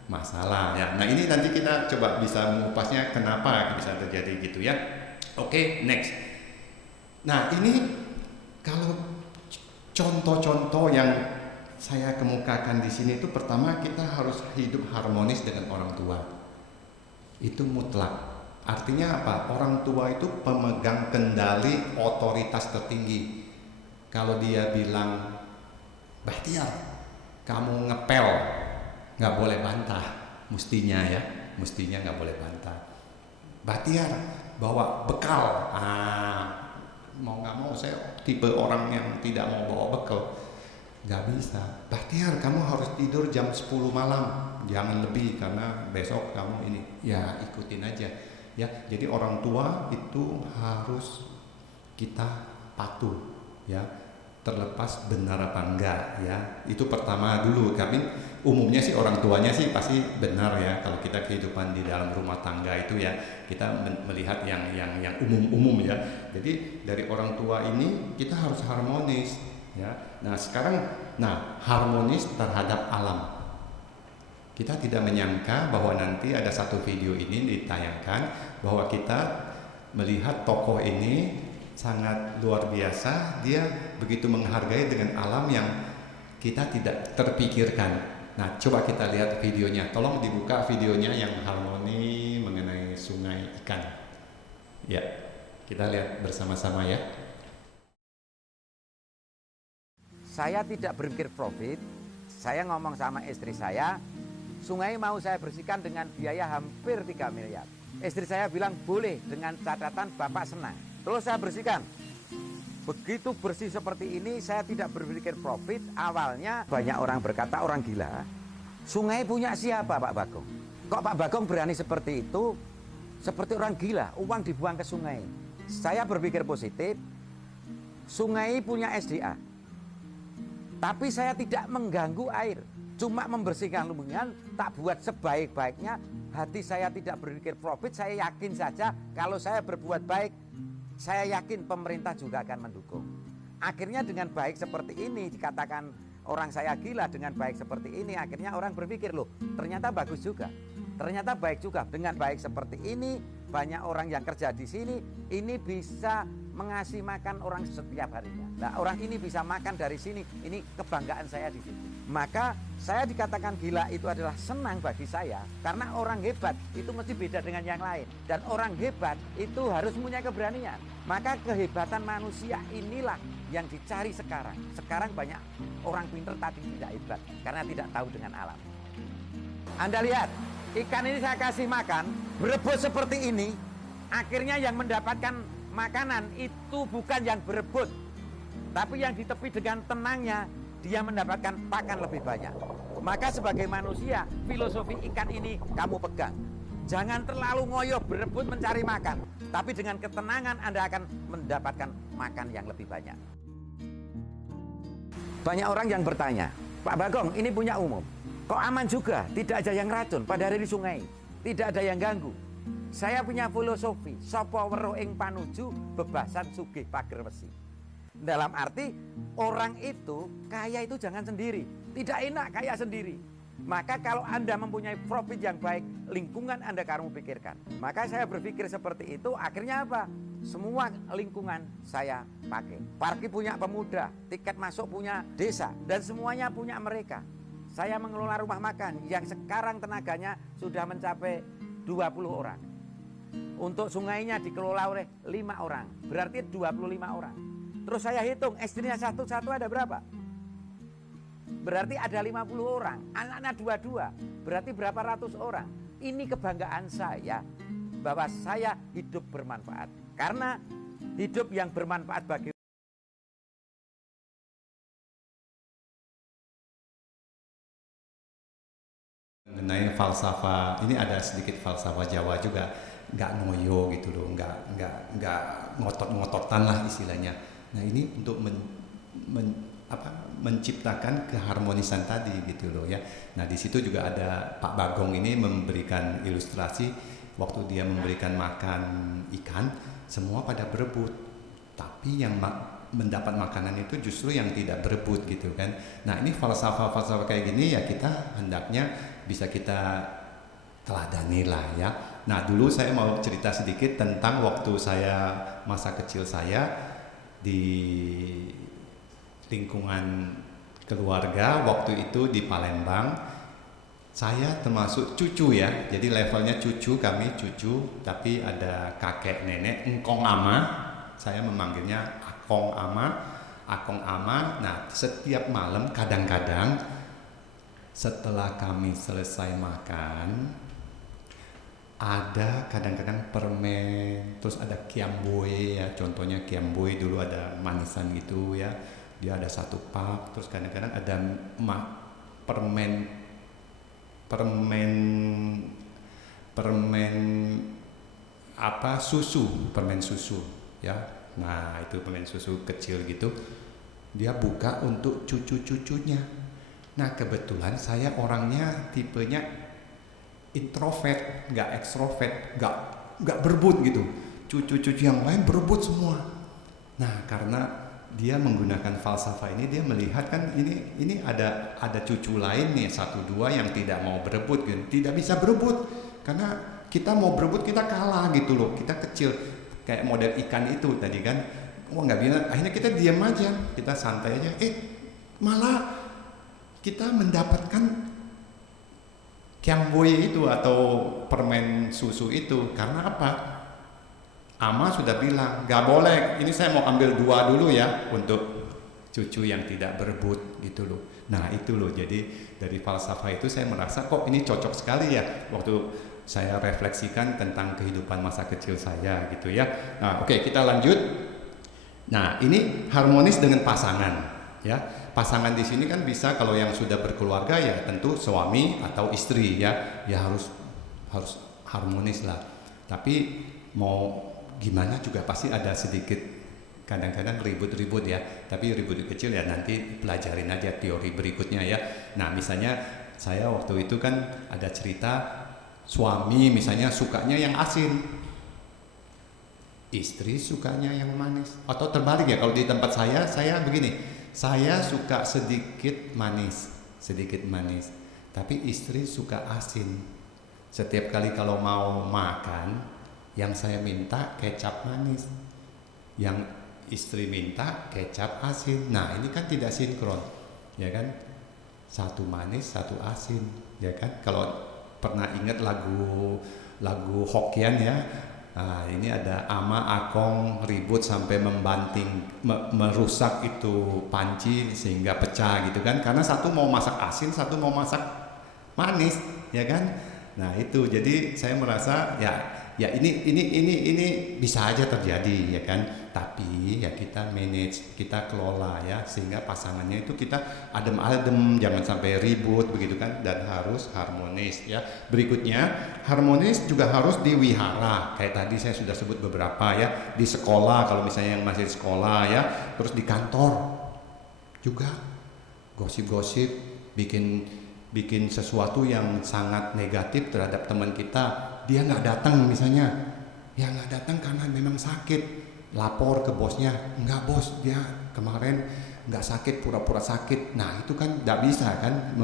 masalah ya. Nah ini nanti kita coba bisa mengupasnya kenapa bisa terjadi gitu ya. Oke, next. Nah ini kalau contoh-contoh yang saya kemukakan di sini itu, pertama kita harus hidup harmonis dengan orang tua. Itu mutlak. Artinya apa? Orang tua itu pemegang kendali otoritas tertinggi. Kalau dia bilang, Bahtiar, kamu ngepel, nggak boleh bantah. Mestinya ya, mestinya nggak boleh bantah. Bahtiar, bawa bekal. Mau nggak mau saya tipe orang yang tidak mau bawa bekal, nggak bisa. Bahtiar, kamu harus tidur jam 10 malam, jangan lebih karena besok kamu ini. Ya ikutin aja ya. Jadi orang tua itu harus kita patuh ya, terlepas benar apa enggak ya. Itu pertama dulu. Kami umumnya sih orang tuanya sih pasti benar ya. Kalau kita kehidupan di dalam rumah tangga itu ya, kita melihat yang umum-umum ya. Jadi dari orang tua ini kita harus harmonis ya. Nah sekarang, harmonis terhadap alam. Kita tidak menyangka bahwa nanti ada satu video ini ditayangkan bahwa kita melihat tokoh ini sangat luar biasa. Dia begitu menghargai dengan alam yang kita tidak terpikirkan. Nah coba kita lihat videonya. Tolong dibuka videonya yang harmoni mengenai sungai ikan. Ya, kita lihat bersama-sama ya. Saya tidak berpikir profit. Saya ngomong sama istri saya, sungai mau saya bersihkan dengan biaya hampir 3 miliar. Istri saya bilang boleh dengan catatan bapak senang. Terus saya bersihkan. Begitu bersih seperti ini, saya tidak berpikir profit. Awalnya banyak orang berkata orang gila. Sungai punya siapa Pak Bagong? Kok Pak Bagong berani seperti itu? Seperti orang gila, uang dibuang ke sungai. Saya berpikir positif. Sungai punya SDA. Tapi saya tidak mengganggu air. Cuma membersihkan lubungan, tak buat sebaik-baiknya. Hati saya tidak berpikir profit. Saya yakin saja kalau saya berbuat baik, saya yakin pemerintah juga akan mendukung. Akhirnya dengan baik seperti ini, dikatakan orang saya gila dengan baik seperti ini, akhirnya orang berpikir, loh ternyata bagus juga. Ternyata baik juga. Dengan baik seperti ini, banyak orang yang kerja di sini, ini bisa mengasih makan orang setiap harinya. Nah orang ini bisa makan dari sini, ini kebanggaan saya di situ. Maka saya dikatakan gila itu adalah senang bagi saya, karena orang hebat itu mesti beda dengan yang lain. Dan orang hebat itu harus punya keberanian. Maka kehebatan manusia inilah yang dicari sekarang. Sekarang banyak orang pintar tapi tidak hebat, karena tidak tahu dengan alam. Anda lihat, ikan ini saya kasih makan, berebut seperti ini, akhirnya yang mendapatkan makanan itu bukan yang berebut, tapi yang di tepi dengan tenangnya dia mendapatkan pakan lebih banyak. Maka sebagai manusia, filosofi ikan ini kamu pegang. Jangan terlalu ngoyo berebut mencari makan, tapi dengan ketenangan Anda akan mendapatkan makan yang lebih banyak. Banyak orang yang bertanya, Pak Bagong ini punya umum, kok aman juga, tidak ada yang racun, padahal di sungai, tidak ada yang ganggu. Saya punya filosofi, sapa weruh ing panuju bebasan sugih pager wesi. Dalam arti orang itu kaya itu jangan sendiri, tidak enak kaya sendiri. Maka kalau Anda mempunyai profit yang baik, lingkungan Anda kamu pikirkan. Maka saya berpikir seperti itu, akhirnya apa? Semua lingkungan saya pakai. Parkir punya pemuda, tiket masuk punya desa, dan semuanya punya mereka. Saya mengelola rumah makan yang sekarang tenaganya sudah mencapai 20 orang. Untuk sungainya dikelola oleh 5 orang, berarti 25 orang. Terus saya hitung, istrinya satu-satu ada berapa? Berarti ada 50 orang, anak-anak dua-dua, berarti berapa ratus orang. Ini kebanggaan saya, bahwa saya hidup bermanfaat. Karena hidup yang bermanfaat bagi mengenai falsafah, ini ada sedikit falsafah Jawa juga, nggak ngoyo gitu loh, nggak ngotot-ngototan lah istilahnya. Nah ini untuk menciptakan keharmonisan tadi gitu loh ya. Nah di situ juga ada Pak Bagong ini memberikan ilustrasi waktu dia memberikan makan ikan, semua pada berebut, tapi yang mendapat makanan itu justru yang tidak berebut gitu kan. Nah ini falsafah kayak gini ya kita hendaknya bisa kita teladani lah ya. Nah dulu saya mau cerita sedikit tentang waktu saya masa kecil saya di lingkungan keluarga waktu itu di Palembang. Saya termasuk cucu ya, jadi levelnya cucu, kami cucu, tapi ada kakek nenek, engkong ama, saya memanggilnya akong ama. Nah setiap malam kadang-kadang setelah kami selesai makan, ada kadang-kadang permen, terus ada kiamboy ya, contohnya kiamboy dulu ada manisan gitu ya, dia ada satu pak, terus kadang-kadang ada permen permen susu ya. Nah itu permen susu kecil gitu, dia buka untuk cucu-cucunya. Nah kebetulan saya orangnya tipenya introvert, nggak ekstrovert, nggak berebut gitu. Cucu-cucu yang lain berebut semua. Nah karena dia menggunakan falsafah ini, dia melihat kan ini ada cucu lain nih 1-2 yang tidak mau berebut gitu. Tidak bisa berebut karena kita mau berebut kita kalah gitu loh, kita kecil kayak model ikan itu tadi kan. Wah nggak bisa, akhirnya kita diam aja, kita santai aja. Malah kita mendapatkan kiamboy itu atau permen susu itu karena apa? Ama sudah bilang gak boleh, ini saya mau ambil 2 dulu ya untuk cucu yang tidak berebut gitu loh. Nah itu loh, jadi dari falsafah itu saya merasa kok ini cocok sekali ya waktu saya refleksikan tentang kehidupan masa kecil saya gitu ya. Nah oke, kita lanjut. Nah ini harmonis dengan pasangan ya. Pasangan di sini kan bisa kalau yang sudah berkeluarga ya tentu suami atau istri ya harus harmonis lah. Tapi mau gimana juga pasti ada sedikit kadang-kadang ribut-ribut ya, tapi ribut kecil ya nanti pelajarin aja teori berikutnya ya. Nah misalnya saya waktu itu kan ada cerita suami misalnya sukanya yang asin, istri sukanya yang manis, atau terbalik ya. Kalau di tempat saya begini, saya suka sedikit manis, tapi istri suka asin. Setiap kali kalau mau makan, yang saya minta kecap manis, yang istri minta kecap asin. Nah ini kan tidak sinkron ya kan, satu manis satu asin ya kan. Kalau pernah ingat lagu Hokkien ya, nah, ini ada ama akong ribut sampai membanting merusak itu panci sehingga pecah gitu kan, karena satu mau masak asin satu mau masak manis ya kan. Nah itu jadi saya merasa ya Ya ini bisa aja terjadi ya kan. Tapi ya kita manage, kita kelola ya, sehingga pasangannya itu kita adem-adem, jangan sampai ribut begitu kan, dan harus harmonis ya. Berikutnya, harmonis juga harus diwihara. Kayak tadi saya sudah sebut beberapa ya, di sekolah kalau misalnya yang masih di sekolah ya, terus di kantor juga gosip-gosip, bikin sesuatu yang sangat negatif terhadap teman kita. Dia nggak datang misalnya, ya nggak datang karena memang sakit, lapor ke bosnya, enggak bos, dia kemarin nggak sakit, pura-pura sakit. Nah itu kan nggak bisa kan,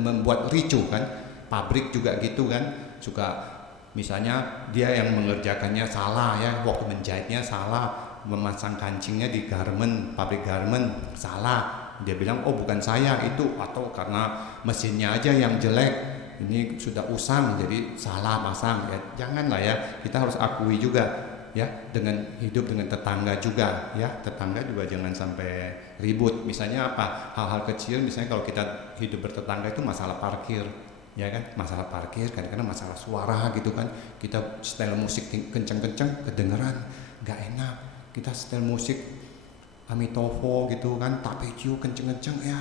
membuat ricuh kan. Pabrik juga gitu kan, suka misalnya dia yang mengerjakannya salah ya, waktu menjahitnya salah, memasang kancingnya di garment, pabrik garment salah, dia bilang oh bukan saya itu, atau karena mesinnya aja yang jelek, ini sudah usang jadi salah masang. Ya janganlah ya, kita harus akui juga ya, dengan hidup dengan tetangga juga ya, tetangga juga jangan sampai ribut. Misalnya apa, hal-hal kecil, misalnya kalau kita hidup bertetangga itu masalah parkir ya kan, masalah parkir, kadang-kadang masalah suara gitu kan, kita setel musik kenceng-kenceng kedengeran nggak enak, kita setel musik Amitovo gitu kan, tapeciu kenceng-kenceng ya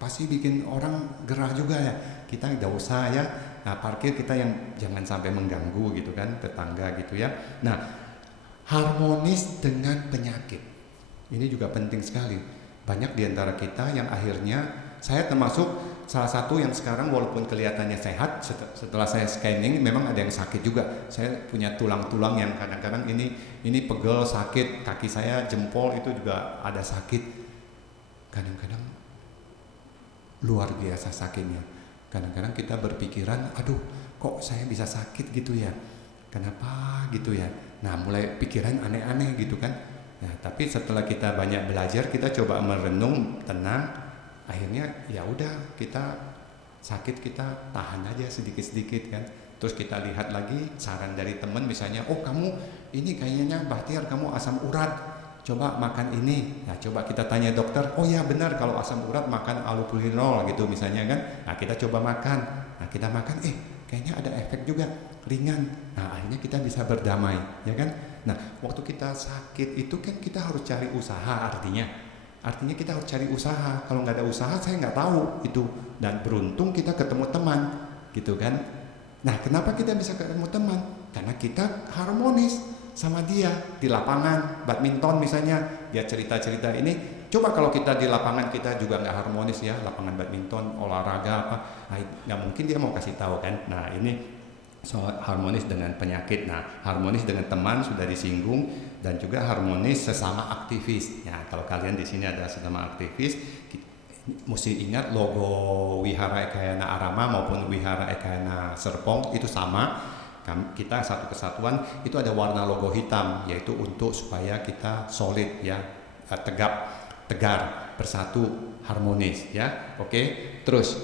pasti bikin orang gerah juga ya, kita nggak usah ya. Nah parkir kita yang jangan sampai mengganggu gitu kan, tetangga gitu ya. Nah harmonis dengan penyakit ini juga penting sekali. Banyak di antara kita yang akhirnya, saya termasuk salah satu yang sekarang walaupun kelihatannya sehat, setelah saya scanning memang ada yang sakit juga. Saya punya tulang-tulang yang kadang-kadang ini pegel, sakit, kaki saya jempol itu juga ada sakit. Kadang-kadang luar biasa sakitnya. Kadang-kadang kita berpikiran, aduh kok saya bisa sakit gitu ya, kenapa gitu ya. Nah mulai pikiran aneh-aneh gitu kan. Nah tapi setelah kita banyak belajar, kita coba merenung, tenang, akhirnya ya udah, kita sakit kita tahan aja sedikit-sedikit kan. Terus kita lihat lagi saran dari teman misalnya, oh kamu ini kayaknya Bahtiar, kamu asam urat, coba makan ini. Nah coba kita tanya dokter, oh ya benar kalau asam urat makan allopurinol gitu misalnya kan. Nah kita coba makan, nah kita makan, kayaknya ada efek juga, ringan. Nah akhirnya kita bisa berdamai ya kan. Nah waktu kita sakit itu kan kita harus cari usaha, artinya kita harus cari usaha. Kalau nggak ada usaha saya nggak tahu itu. Dan beruntung kita ketemu teman gitu kan. Nah kenapa kita bisa ketemu teman? Karena kita harmonis sama dia di lapangan badminton misalnya, dia cerita-cerita ini. Coba kalau kita di lapangan kita juga nggak harmonis ya, lapangan badminton, olahraga apa, nah, nggak mungkin dia mau kasih tahu kan. Nah ini soal harmonis dengan penyakit. Nah harmonis dengan teman sudah disinggung, dan juga harmonis sesama aktivis. Ya kalau kalian di sini ada sesama aktivis, mesti ingat logo Wihara Ekayana Arama maupun Wihara Ekayana Serpong itu sama. Kita satu kesatuan, itu ada warna logo hitam, yaitu untuk supaya kita solid ya, tegar, bersatu, harmonis ya. Oke, terus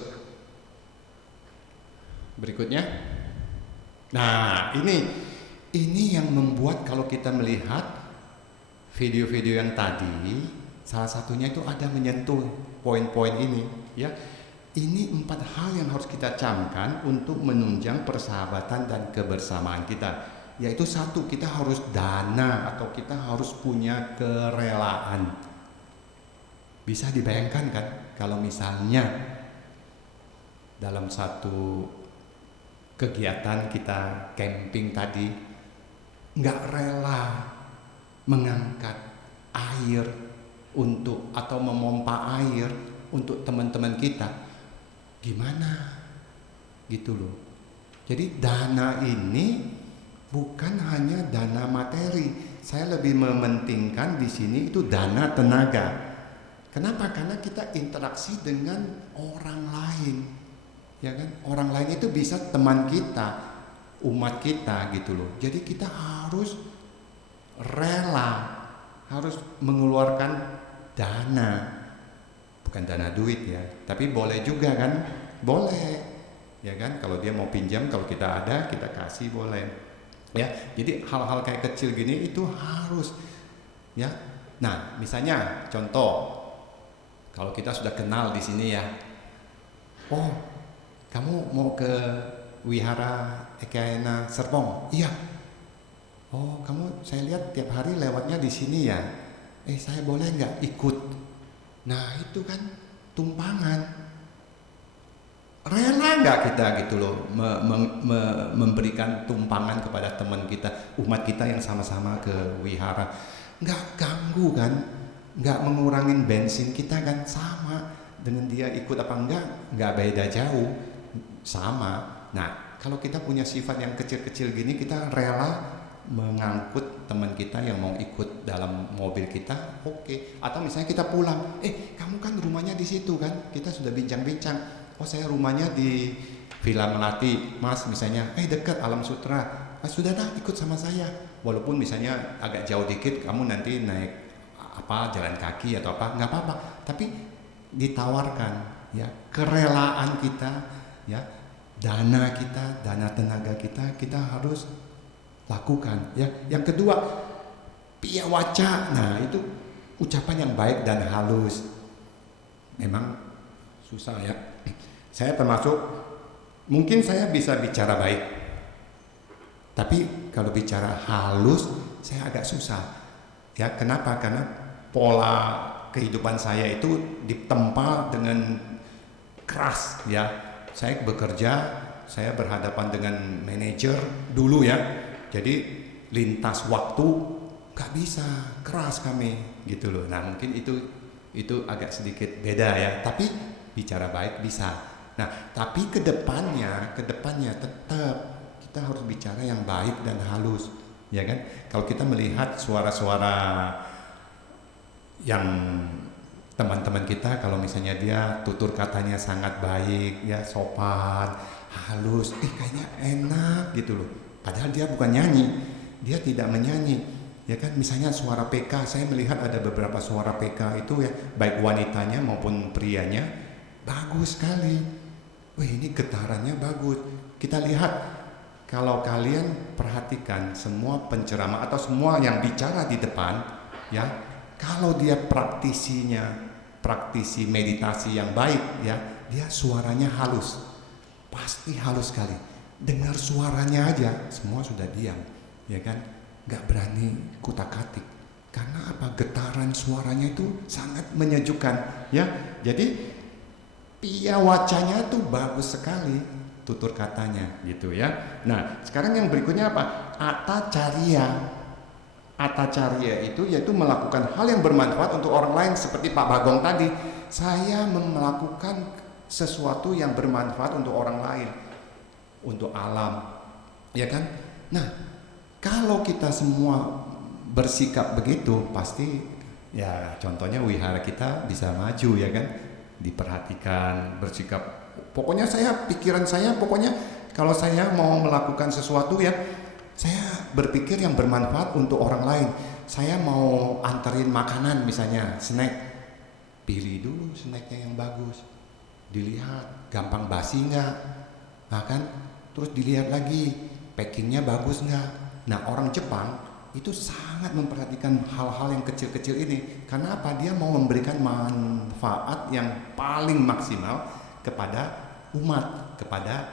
berikutnya. Nah, ini yang membuat kalau kita melihat video-video yang tadi, salah satunya itu ada menyentuh poin-poin ini ya. Ini 4 hal yang harus kita camkan untuk menunjang persahabatan dan kebersamaan kita. Yaitu 1, kita harus dana atau kita harus punya kerelaan. Bisa dibayangkan kan kalau misalnya dalam satu kegiatan kita camping tadi nggak rela mengangkat air untuk atau memompa air untuk teman-teman kita, gimana gitu loh. Jadi dana ini bukan hanya dana materi, saya lebih mementingkan di sini itu dana tenaga. Kenapa? Karena kita interaksi dengan orang lain, ya kan? Orang lain itu bisa teman kita, umat kita gitu loh. Jadi kita harus rela, harus mengeluarkan dana, bukan dana duit ya, tapi boleh juga kan, boleh ya kan, kalau dia mau pinjam, kalau kita ada kita kasih boleh ya. Jadi hal-hal kayak kecil gini itu harus ya. Nah misalnya contoh, kalau kita sudah kenal di sini ya, oh kamu mau ke Wihara Ekayana Serpong, iya, Oh, kamu saya lihat tiap hari lewatnya di sini ya. Saya boleh nggak ikut? Nah, itu kan tumpangan. Rela nggak kita gitu loh memberikan tumpangan kepada teman kita, umat kita yang sama-sama ke wihara? Nggak ganggu kan? Nggak mengurangin bensin kita kan? Sama dengan dia ikut apa nggak beda jauh, sama. Nah, kalau kita punya sifat yang kecil-kecil gini, kita rela mengangkut teman kita yang mau ikut dalam mobil kita, oke. Atau misalnya kita pulang, kamu kan rumahnya di situ kan, kita sudah bincang-bincang, oh saya rumahnya di Villa Melati, Mas misalnya, dekat Alam Sutra, sudah dah ikut sama saya, walaupun misalnya agak jauh dikit, kamu nanti naik jalan kaki atau apa, nggak apa-apa, tapi ditawarkan ya kerelaan kita, ya dana kita, dana tenaga kita harus lakukan ya. Yang kedua, piyawaca. Nah, itu ucapan yang baik dan halus. Memang susah ya. Saya termasuk, mungkin saya bisa bicara baik, tapi kalau bicara halus saya agak susah. Ya, kenapa? Karena pola kehidupan saya itu ditempa dengan keras ya. Saya bekerja, saya berhadapan dengan manajer dulu ya. Jadi lintas waktu nggak bisa, keras kami gitu loh. Nah, mungkin itu agak sedikit beda ya. Tapi bicara baik bisa. Nah, tapi kedepannya tetap kita harus bicara yang baik dan halus, ya kan? Kalau kita melihat suara-suara yang teman-teman kita, kalau misalnya dia tutur katanya sangat baik, ya sopan, halus, kayaknya enak gitu loh. Padahal dia bukan nyanyi, dia tidak menyanyi, ya kan? Misalnya suara PK, saya melihat ada beberapa suara PK itu ya, baik wanitanya maupun prianya, bagus sekali. Wih, ini getarannya bagus. Kita lihat, kalau kalian perhatikan semua penceramah atau semua yang bicara di depan, ya, kalau dia praktisi meditasi yang baik, ya, dia suaranya halus, pasti halus sekali. Dengar suaranya aja semua sudah diam, ya kan? Gak berani kutak-katik. Karena apa? Getaran suaranya itu sangat menyejukkan, ya. Jadi piawacanya tuh bagus sekali, tutur katanya gitu ya. Nah, sekarang yang berikutnya apa? Atacarya. Atacarya itu yaitu melakukan hal yang bermanfaat untuk orang lain, seperti Pak Bagong tadi. Saya melakukan sesuatu yang bermanfaat untuk orang lain, untuk alam, ya kan? Nah, kalau kita semua bersikap begitu, pasti ya contohnya wihara kita bisa maju, ya kan? Diperhatikan, bersikap. Pokoknya pikiran saya pokoknya kalau saya mau melakukan sesuatu ya, saya berpikir yang bermanfaat untuk orang lain. Saya mau anterin makanan misalnya, snack, pilih dulu snacknya yang bagus, dilihat gampang basi nggak, nah kan? Terus dilihat lagi packingnya bagus nggak. Nah, orang Jepang itu sangat memperhatikan hal-hal yang kecil-kecil ini. Karena apa? Dia mau memberikan manfaat yang paling maksimal kepada umat, kepada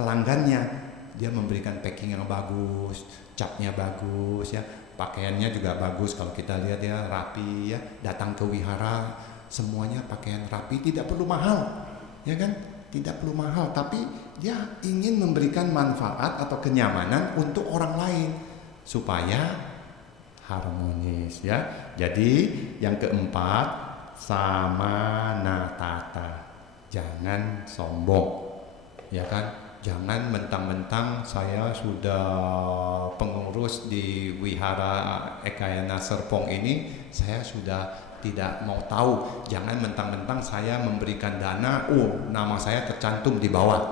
pelanggannya. Dia memberikan packing yang bagus, capnya bagus ya, pakaiannya juga bagus. Kalau kita lihat ya rapi ya, datang ke wihara semuanya pakaian rapi, tidak perlu mahal, ya kan? Tidak perlu mahal, tapi dia ingin memberikan manfaat atau kenyamanan untuk orang lain supaya harmonis ya. Jadi yang keempat, samanatata, jangan sombong, ya kan? Jangan mentang-mentang saya sudah pengurus di Wihara Ekayana Serpong ini, saya sudah tidak mau tahu. Jangan mentang-mentang saya memberikan dana, nama saya tercantum di bawah,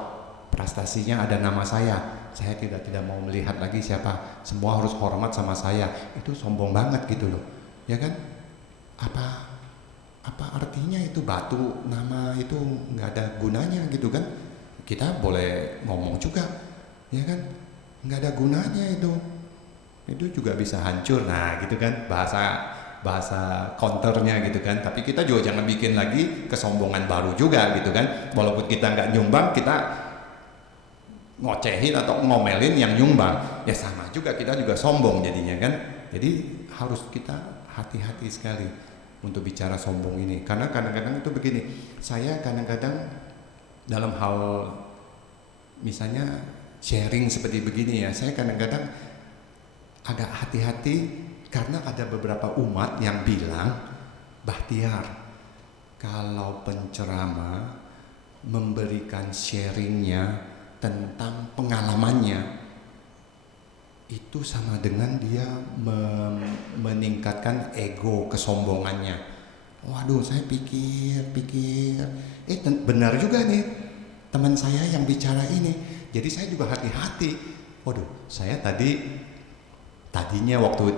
prestasinya ada nama saya tidak mau melihat lagi siapa, semua harus hormat sama saya. Itu sombong banget gitu loh, ya kan? Apa artinya itu? Batu nama itu nggak ada gunanya gitu kan? Kita boleh ngomong juga, ya kan? Nggak ada gunanya itu juga bisa hancur. Nah gitu kan, bahasa counternya gitu kan. Tapi kita juga jangan bikin lagi kesombongan baru juga gitu kan. Walaupun kita nggak nyumbang, kita ngocehin atau ngomelin yang nyumbang, ya sama juga, kita juga sombong jadinya kan. Jadi harus kita hati-hati sekali untuk bicara sombong ini, karena kadang-kadang itu begini, saya kadang-kadang dalam hal misalnya sharing seperti begini ya, saya kadang-kadang agak hati-hati karena ada beberapa umat yang bilang, Bahtiar, kalau penceramah memberikan sharingnya tentang pengalamannya, itu sama dengan dia meningkatkan ego, kesombongannya. Waduh, saya pikir, benar juga nih teman saya yang bicara ini. Jadi saya juga hati-hati. Waduh, saya tadinya waktu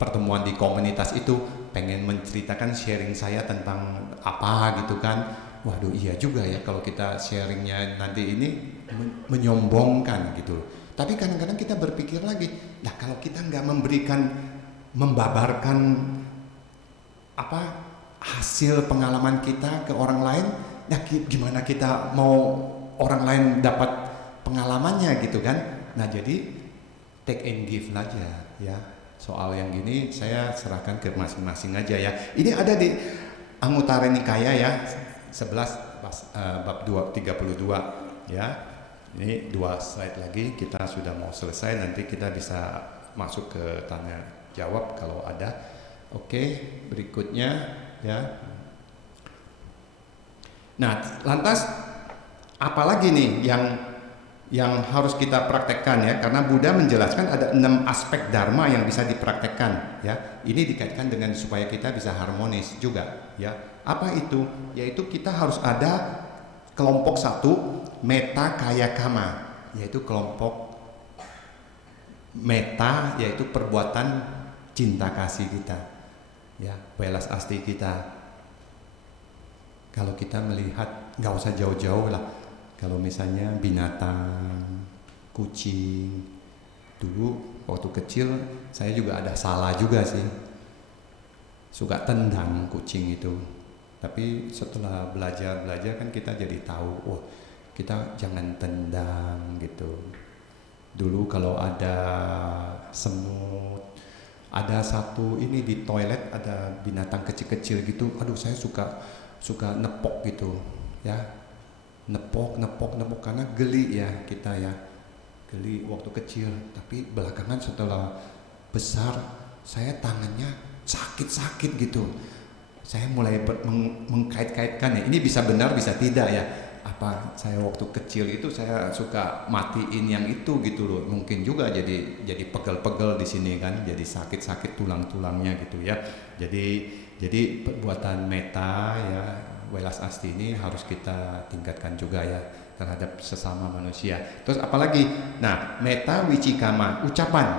pertemuan di komunitas itu pengen menceritakan sharing saya tentang apa gitu kan. Waduh, iya juga ya kalau kita sharingnya nanti ini menyombongkan gitu. Tapi kadang-kadang kita berpikir lagi, nah kalau kita nggak membabarkan apa hasil pengalaman kita ke orang lain, nah gimana kita mau orang lain dapat pengalamannya gitu kan? Nah jadi take and give aja ya. Soal yang gini saya serahkan ke masing-masing aja ya. Ini ada di Anguttara Nikaya ya. 11 bab 32 ya. Ini 2 slide lagi, kita sudah mau selesai, nanti kita bisa masuk ke tanya jawab kalau ada. Oke, berikutnya ya. Nah, lantas apalagi nih yang harus kita praktekkan ya, karena Buddha menjelaskan ada 6 aspek dharma yang bisa dipraktekkan ya. Ini dikaitkan dengan supaya kita bisa harmonis juga ya. Apa itu? Yaitu kita harus ada kelompok 1, metta kaya kama, yaitu kelompok metta, yaitu perbuatan cinta kasih kita ya, welas asti kita. Kalau kita melihat, nggak usah jauh-jauh lah, kalau misalnya binatang, kucing, dulu waktu kecil saya juga ada salah juga sih, suka tendang kucing itu. Tapi setelah belajar kan kita jadi tahu, oh kita jangan tendang gitu. Dulu kalau ada semut, ada satu ini di toilet ada binatang kecil-kecil gitu, aduh saya suka nepok gitu ya, nepok karena geli ya kita ya, geli waktu kecil. Tapi belakangan setelah besar saya tangannya sakit gitu. Saya mulai mengkait-kaitkan ya, ini bisa benar bisa tidak ya, apa saya waktu kecil itu saya suka matiin yang itu gitu loh, mungkin juga jadi pegel-pegel di sini kan, jadi sakit tulang-tulangnya gitu ya. Jadi perbuatan metta ya, welas asti ini harus kita tingkatkan juga ya terhadap sesama manusia. Terus apalagi? Nah, metta wicikama, ucapan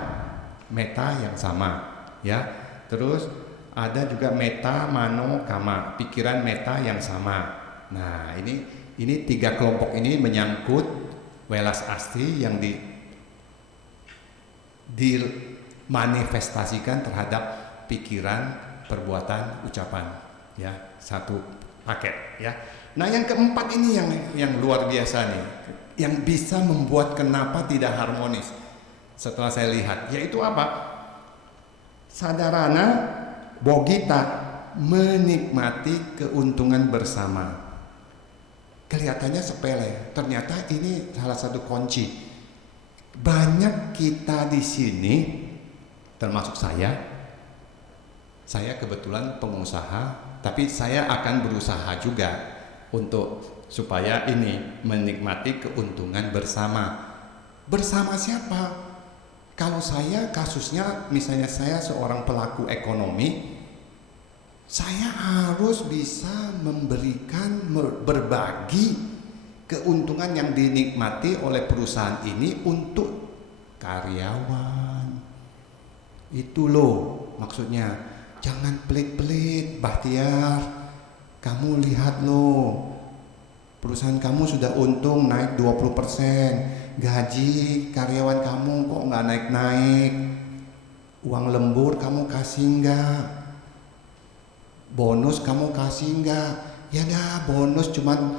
metta yang sama ya. Terus ada juga metta mano kama, pikiran metta yang sama. Nah, ini 3 kelompok ini menyangkut welas asti yang dimanifestasikan terhadap pikiran, perbuatan, ucapan ya, satu paket ya. Nah, yang keempat ini yang luar biasa nih, yang bisa membuat kenapa tidak harmonis setelah saya lihat, yaitu apa? Sadarana bogita, menikmati keuntungan bersama. Kelihatannya sepele, ternyata ini salah satu kunci. Banyak kita di sini, termasuk saya kebetulan pengusaha, tapi saya akan berusaha juga untuk supaya ini menikmati keuntungan bersama. Bersama siapa? Kalau saya kasusnya, misalnya saya seorang pelaku ekonomi, saya harus bisa memberikan, berbagi keuntungan yang dinikmati oleh perusahaan ini untuk karyawan. Itu loh maksudnya. Jangan pelit-pelit, Bahtiar. Kamu lihat loh, perusahaan kamu sudah untung naik 20%. Gaji karyawan kamu kok nggak naik-naik? Uang lembur kamu kasih nggak? Bonus kamu kasih nggak? Ya dah, bonus cuman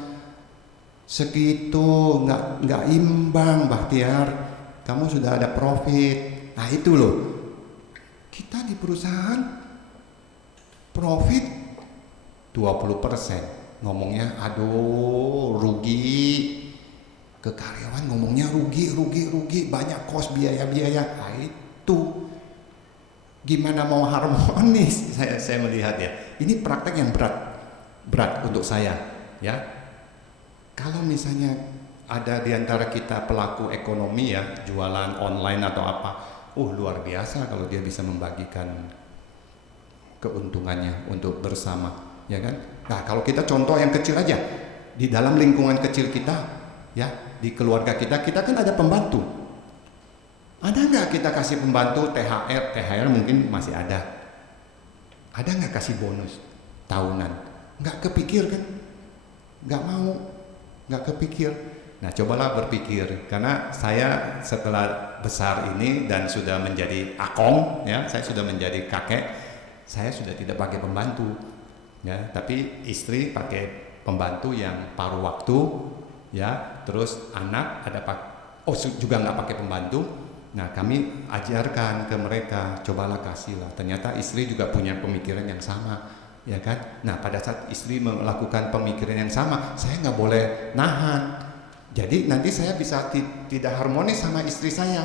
segitu nggak imbang, Bahtiar. Kamu sudah ada profit. Nah itu loh, kita di perusahaan profit 20%, ngomongnya aduh rugi. Ke karyawan ngomongnya rugi, banyak kos biaya-biaya. Nah itu gimana mau harmonis? Saya melihat ya, ini praktek yang berat untuk saya ya. Kalau misalnya ada di antara kita pelaku ekonomi ya, jualan online atau apa, luar biasa kalau dia bisa membagikan keuntungannya untuk bersama, ya kan? Nah, kalau kita contoh yang kecil aja, di dalam lingkungan kecil kita, ya, di keluarga kita kan ada pembantu. Ada nggak kita kasih pembantu THR? THR mungkin masih ada. Ada nggak kasih bonus tahunan? Nggak kepikir kan? Nggak mau, nggak kepikir. Nah, cobalah berpikir, karena saya setelah besar ini dan sudah menjadi akong, ya, saya sudah menjadi kakek, saya sudah tidak pakai pembantu, ya, tapi istri pakai pembantu yang paruh waktu, ya, terus anak ada juga nggak pakai pembantu. Nah, kami ajarkan ke mereka, cobalah kasihlah. Ternyata istri juga punya pemikiran yang sama, ya kan? Nah, pada saat istri melakukan pemikiran yang sama, saya nggak boleh nahan. Jadi nanti saya bisa tidak harmonis sama istri saya.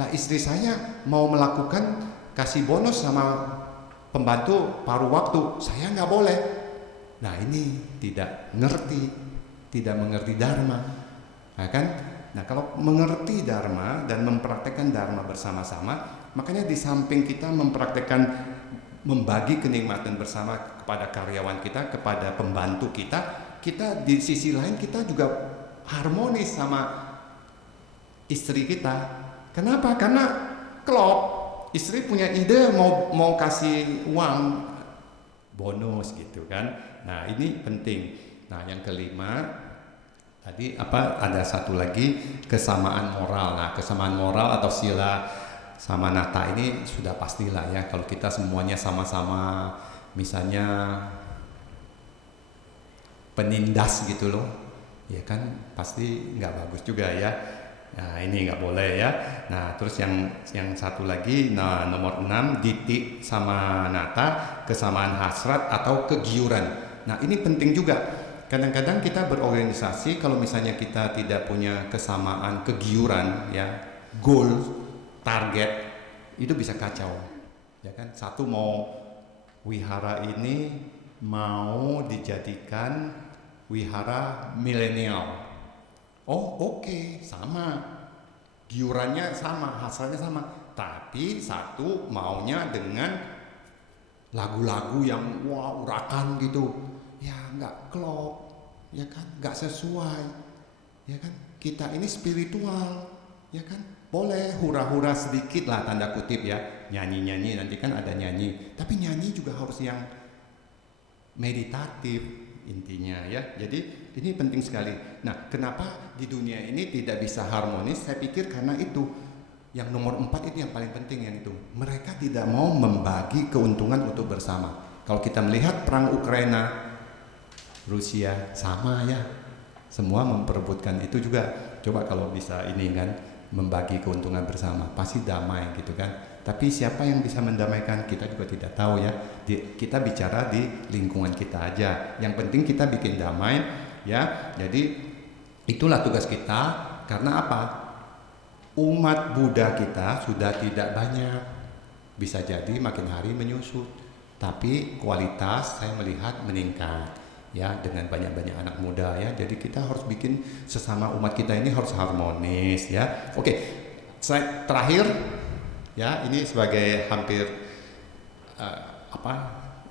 Nah, istri saya mau melakukan kasih bonus sama pembantu paruh waktu, saya nggak boleh. Nah, ini tidak mengerti dharma, ya kan? Nah, kalau mengerti dharma dan mempraktekkan dharma bersama-sama, makanya di samping kita mempraktekkan membagi kenikmatan bersama kepada karyawan kita, kepada pembantu kita di sisi lain kita juga harmonis sama istri kita. Kenapa? Karena klop. Istri punya ide mau kasih uang bonus gitu kan. Nah, ini penting. Nah, yang kelima tadi ada satu lagi, kesamaan moral. Nah, kesamaan moral atau sila samanata ini sudah pastilah ya, kalau kita semuanya sama-sama, misalnya penindas gitu loh, ya kan pasti nggak bagus juga ya. Nah, ini nggak boleh ya. Nah, terus yang satu lagi, nah nomor 6, diti samanata, kesamaan hasrat atau kegiuran. Nah, ini penting juga. Kadang-kadang kita berorganisasi, kalau misalnya kita tidak punya kesamaan kegiuran, ya, goal, target, itu bisa kacau, ya kan? Satu mau wihara ini mau dijadikan wihara milenial. Oke, sama, giurannya sama, hasratnya sama, tapi satu maunya dengan lagu-lagu yang urakan gitu. Ya nggak klop, ya kan, nggak sesuai, ya kan. Kita ini spiritual, ya kan. Boleh hura-hura sedikit lah, tanda kutip ya, nyanyi-nyanyi, nanti kan ada nyanyi, tapi nyanyi juga harus yang meditatif intinya ya. Jadi ini penting sekali. Nah, kenapa di dunia ini tidak bisa harmonis? Saya pikir karena itu. Yang nomor 4 itu yang paling penting, yang itu. Mereka tidak mau membagi keuntungan untuk bersama. Kalau kita melihat perang Ukraina, Rusia, sama ya, semua memperebutkan itu juga. Coba kalau bisa ini kan, membagi keuntungan bersama, pasti damai gitu kan. Tapi siapa yang bisa mendamaikan, kita juga tidak tahu ya. Kita bicara di lingkungan kita aja, yang penting kita bikin damai ya. Jadi itulah tugas kita. Karena apa? Umat Buddha kita sudah tidak banyak, bisa jadi makin hari menyusut, tapi kualitas saya melihat meningkat ya, dengan banyak-banyak anak muda ya. Jadi kita harus bikin sesama umat kita ini harus harmonis ya. Oke, saya terakhir ya, ini sebagai hampir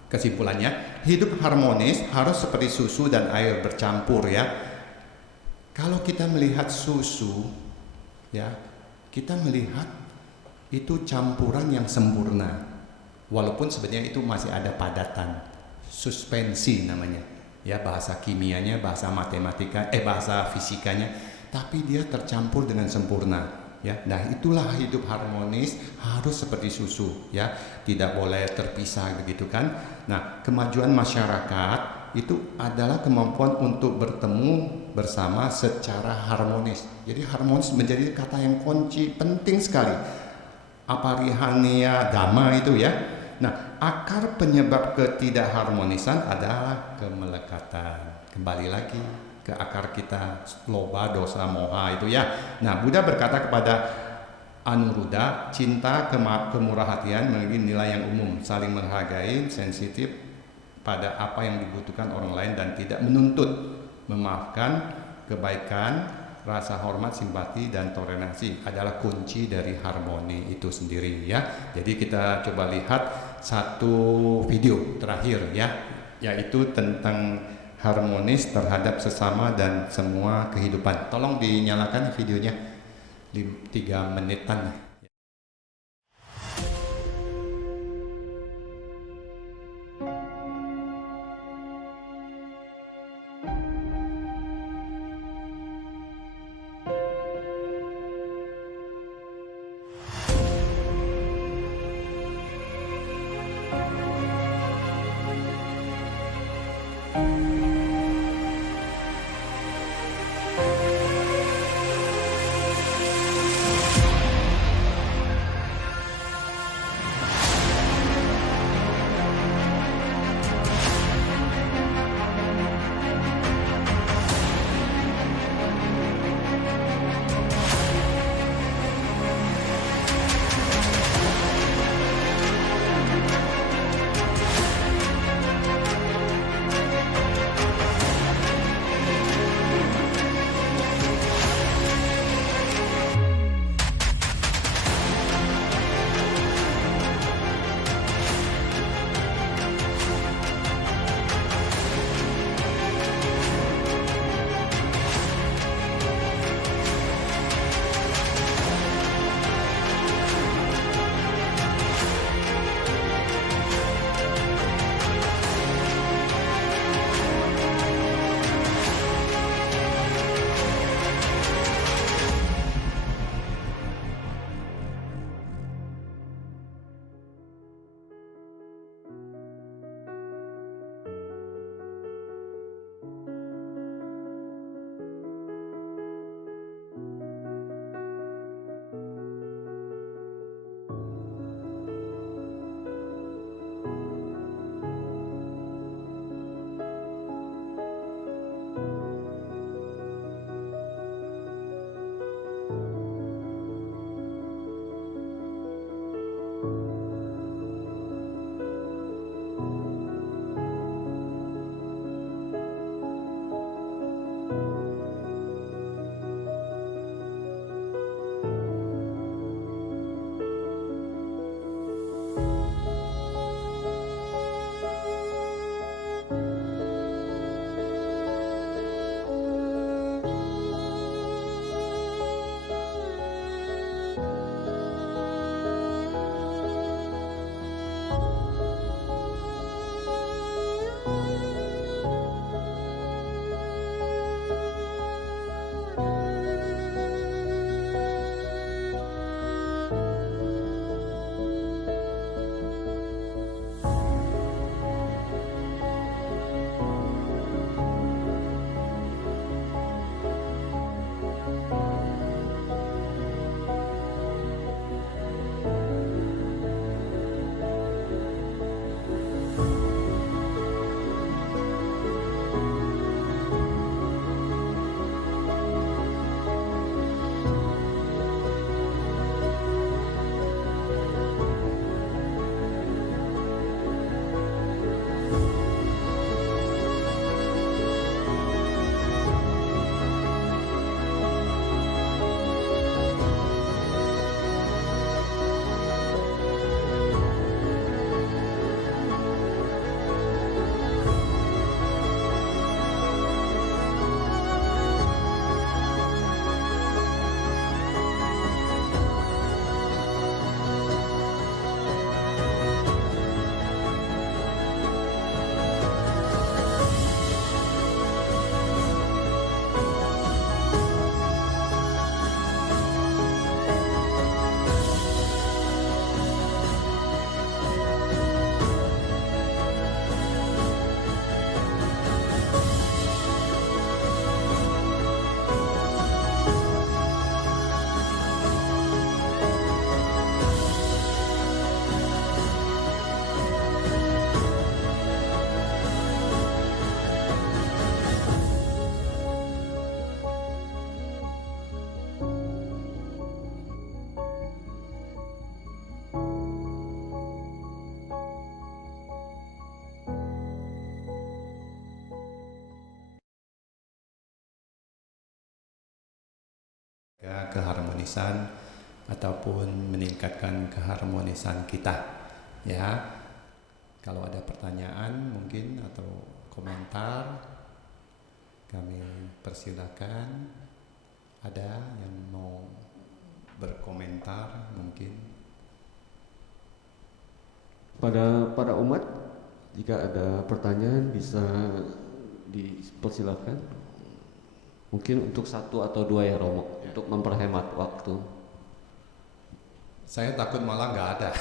kesimpulannya, hidup harmonis harus seperti susu dan air bercampur ya. Kalau kita melihat susu ya, kita melihat itu campuran yang sempurna, walaupun sebenarnya itu masih ada padatan, suspensi namanya ya, bahasa kimianya, bahasa matematika, bahasa fisikanya, tapi dia tercampur dengan sempurna ya. Nah, itulah hidup harmonis harus seperti susu ya, tidak boleh terpisah begitu kan. Nah, kemajuan masyarakat itu adalah kemampuan untuk bertemu bersama secara harmonis. Jadi harmonis menjadi kata yang kunci penting sekali. Aparihania dhamma itu ya. Nah, akar penyebab ketidakharmonisan adalah kemelekatan. Kembali lagi ke akar kita, loba, dosa, moha itu ya. Nah, Buddha berkata kepada Anuruddha, cinta, kemurah hatian memiliki nilai yang umum, saling menghargai, sensitif pada apa yang dibutuhkan orang lain dan tidak menuntut, memaafkan, kebaikan, rasa hormat, simpati, dan toleransi adalah kunci dari harmoni itu sendiri ya. Jadi kita coba lihat satu video terakhir ya, yaitu tentang harmonis terhadap sesama dan semua kehidupan. Tolong dinyalakan videonya 3 menitan. keharmonisan ataupun meningkatkan keharmonisan kita. Ya, kalau ada pertanyaan mungkin atau komentar, kami persilakan. Ada yang mau berkomentar mungkin? Pada para umat, jika ada pertanyaan bisa dipersilakan. Mungkin untuk 1 atau 2 ya Romo, untuk memperhemat waktu. Saya takut malah nggak ada.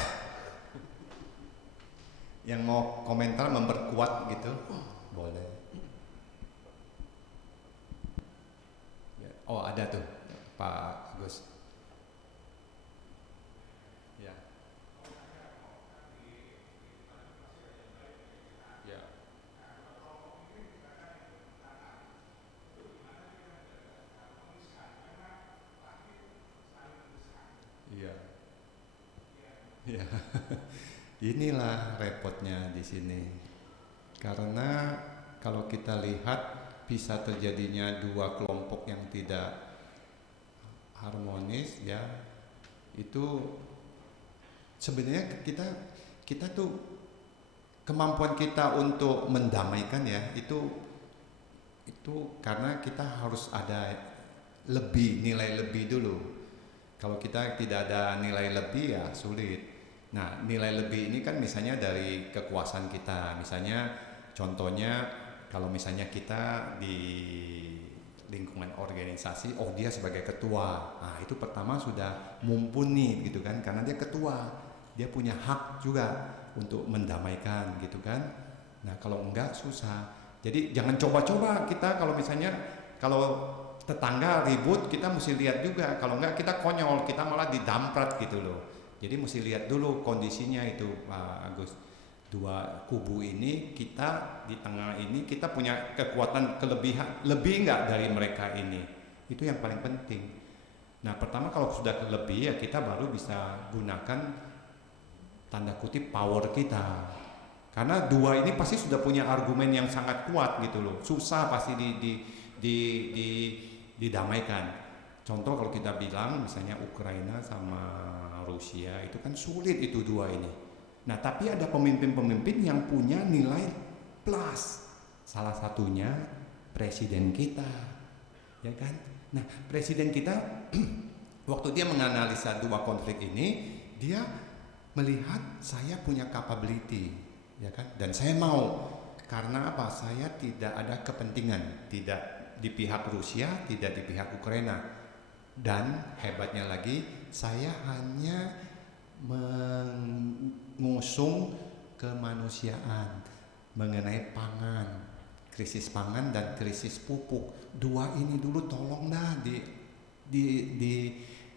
Yang mau komentar memperkuat gitu, boleh. Oh ada tuh, Pak Agus. Ya. Ya. Iya. Iya. Inilah repotnya di sini. Karena kalau kita lihat bisa terjadinya 2 kelompok yang tidak harmonis, ya. Itu sebenarnya kita tuh kemampuan kita untuk mendamaikan ya, itu karena kita harus ada nilai lebih dulu. Kalau kita tidak ada nilai lebih ya sulit. Nah, nilai lebih ini kan misalnya dari kekuasaan kita. Misalnya contohnya kalau misalnya kita di lingkungan organisasi, oh dia sebagai ketua. Nah, itu pertama sudah mumpuni gitu kan, karena dia ketua. Dia punya hak juga untuk mendamaikan gitu kan. Nah, kalau enggak susah. Jadi jangan coba-coba kita kalau misalnya kalau tetangga ribut kita mesti lihat juga, kalau enggak kita konyol, kita malah didamprat gitu loh. Jadi mesti lihat dulu kondisinya itu Pak Agus. 2 kubu ini, kita di tengah ini kita punya kekuatan kelebihan lebih enggak dari mereka ini. Itu yang paling penting. Nah, pertama kalau sudah lebih ya kita baru bisa gunakan tanda kutip power kita. Karena 2 ini pasti sudah punya argumen yang sangat kuat gitu loh. Susah pasti didamaikan. Contoh kalau kita bilang misalnya Ukraina sama Rusia itu kan sulit itu 2 ini. Nah, tapi ada pemimpin-pemimpin yang punya nilai plus. Salah satunya presiden kita. Ya kan? Nah, presiden kita waktu dia menganalisa 2 konflik ini, dia melihat saya punya capability, ya kan? Dan saya mau, karena apa? Saya tidak ada kepentingan, tidak di pihak Rusia, tidak di pihak Ukraina. Dan hebatnya lagi, saya hanya mengusung kemanusiaan mengenai pangan, krisis pangan dan krisis pupuk. 2 ini dulu tolong dah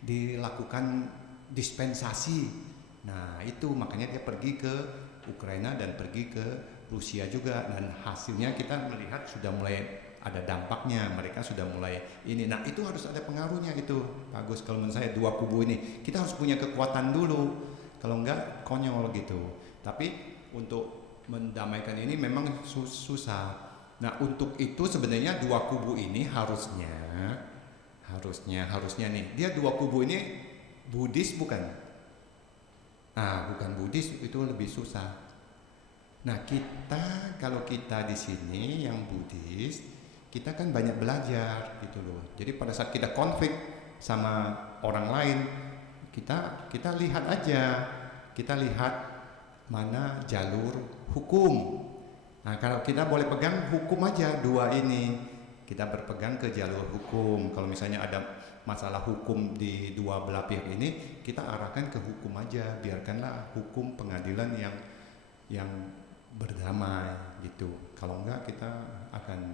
dilakukan dispensasi. Nah, itu makanya dia pergi ke Ukraina dan pergi ke Rusia juga, dan hasilnya kita melihat sudah mulai ada dampaknya, mereka sudah mulai ini. Nah, itu harus ada pengaruhnya itu bagus. Kalau menurut saya 2 kubu ini kita harus punya kekuatan dulu, kalau enggak konyol gitu. Tapi untuk mendamaikan ini memang susah. Nah, untuk itu sebenarnya 2 kubu ini harusnya nih, dia 2 kubu ini Buddhis bukan? Nah, bukan Buddhis, itu lebih susah. Nah, kalau kita di sini yang Buddhis, kita kan banyak belajar gitu loh. Jadi pada saat kita konflik sama orang lain, kita lihat aja, kita lihat mana jalur hukum. Nah, kalau kita boleh pegang hukum aja 2 ini, kita berpegang ke jalur hukum. Kalau misalnya ada masalah hukum di 2 belah pihak ini, kita arahkan ke hukum aja, biarkanlah hukum pengadilan yang berdamai gitu. Kalau enggak kita akan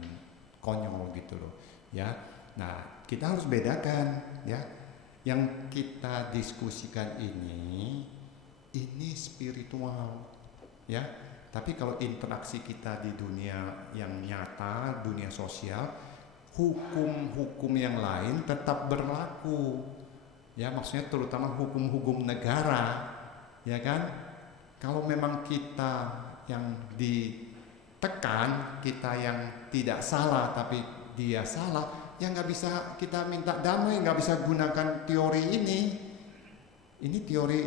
konyol gitu loh ya. Nah, kita harus bedakan ya, yang kita diskusikan ini spiritual ya, tapi kalau interaksi kita di dunia yang nyata, dunia sosial, hukum-hukum yang lain tetap berlaku ya, maksudnya terutama hukum-hukum negara ya kan. Kalau memang kita yang ditekan, kita yang tidak salah tapi dia salah, yang nggak bisa kita minta damai, nggak bisa gunakan teori ini. Ini teori,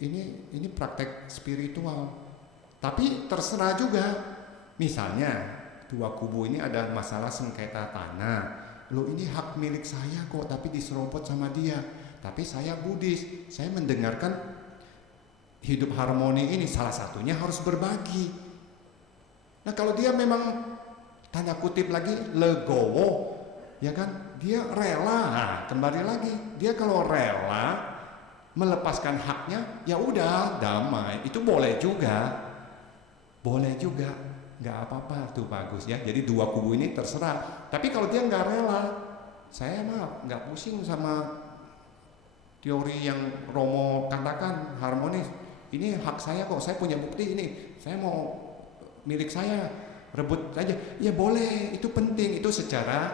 ini praktek spiritual. Tapi terserah juga. Misalnya dua kubu ini ada masalah sengketa tanah. Loh, ini hak milik saya kok, tapi diserobot sama dia. Tapi saya Buddhis, saya mendengarkan hidup harmoni ini, salah satunya harus berbagi. Nah kalau dia memang tanda kutip lagi legowo, ya kan, dia rela. Nah, kembali lagi, dia kalau rela melepaskan haknya, ya udah damai, itu boleh juga, nggak apa-apa tuh, bagus ya. Jadi dua kubu ini terserah. Tapi kalau dia nggak rela, saya mah nggak pusing sama teori yang Romo katakan harmonis. Ini hak saya kok, saya punya bukti ini, saya mau milik saya, rebut saja. Ya boleh, itu penting, itu secara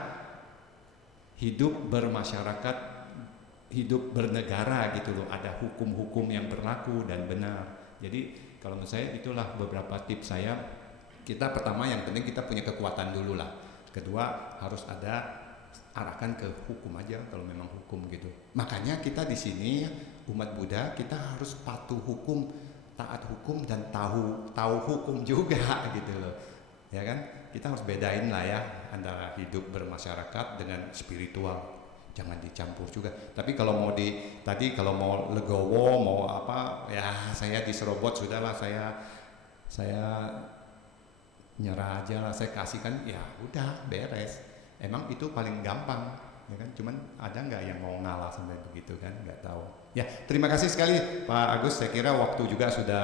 hidup bermasyarakat, hidup bernegara gitu loh, ada hukum-hukum yang berlaku dan benar. Jadi kalau menurut saya itulah beberapa tips saya. Kita pertama yang penting kita punya kekuatan dulu lah. Kedua harus ada arahkan ke hukum aja kalau memang hukum gitu. Makanya kita di sini umat Buddha kita harus patuh hukum, taat hukum dan tahu hukum juga gitu loh. Ya kan? Kita harus bedain lah ya antara hidup bermasyarakat dengan spiritual. Jangan dicampur juga. Tapi kalau mau kalau mau legowo, mau apa, ya saya diserobot sudahlah, saya nyerah aja lah, saya kasihkan, ya udah beres. Emang itu paling gampang, ya kan? Cuman ada nggak yang mau ngalah sampai begitu kan? Nggak tahu. Ya, terima kasih sekali Pak Agus. Saya kira waktu juga sudah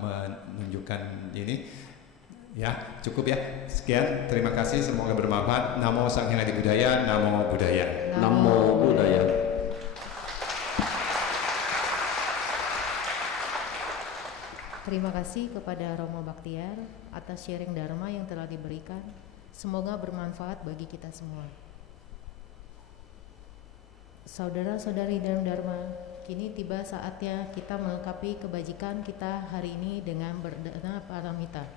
menunjukkan ini. Ya, cukup ya. Sekian, terima kasih. Semoga bermanfaat. Namo Sang Hyang Adi Budaya, Namo Buddhaya. Namo Buddhaya. Terima kasih kepada Romo Baktiar atas sharing Dharma yang telah diberikan. Semoga bermanfaat bagi kita semua. Saudara-saudari dalam Dharma, kini tiba saatnya kita melengkapi kebajikan kita hari ini dengan berdana paramita.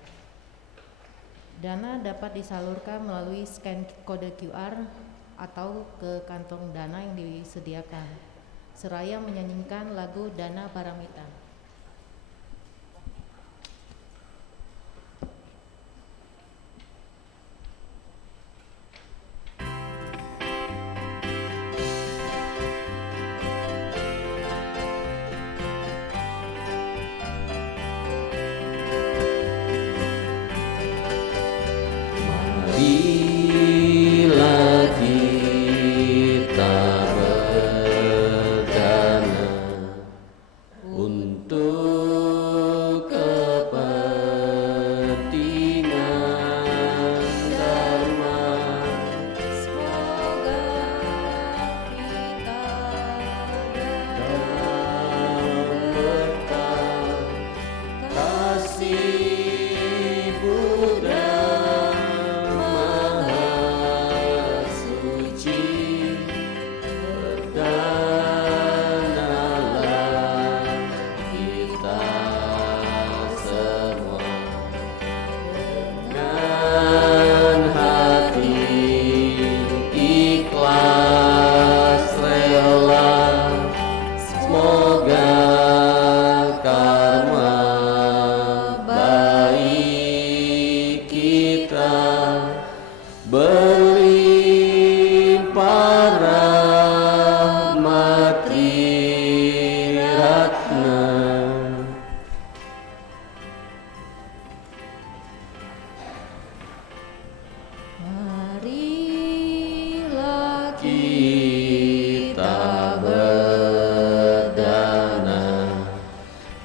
Dana dapat disalurkan melalui scan kode QR atau ke kantong dana yang disediakan, seraya menyanyikan lagu Dana Paramita. Bila kita berdana untuk kepentingan Dharma, Semoga kita dalam berkah kasih Buddha marilah kita berdana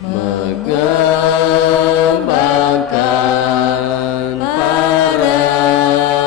mengembangkan paramita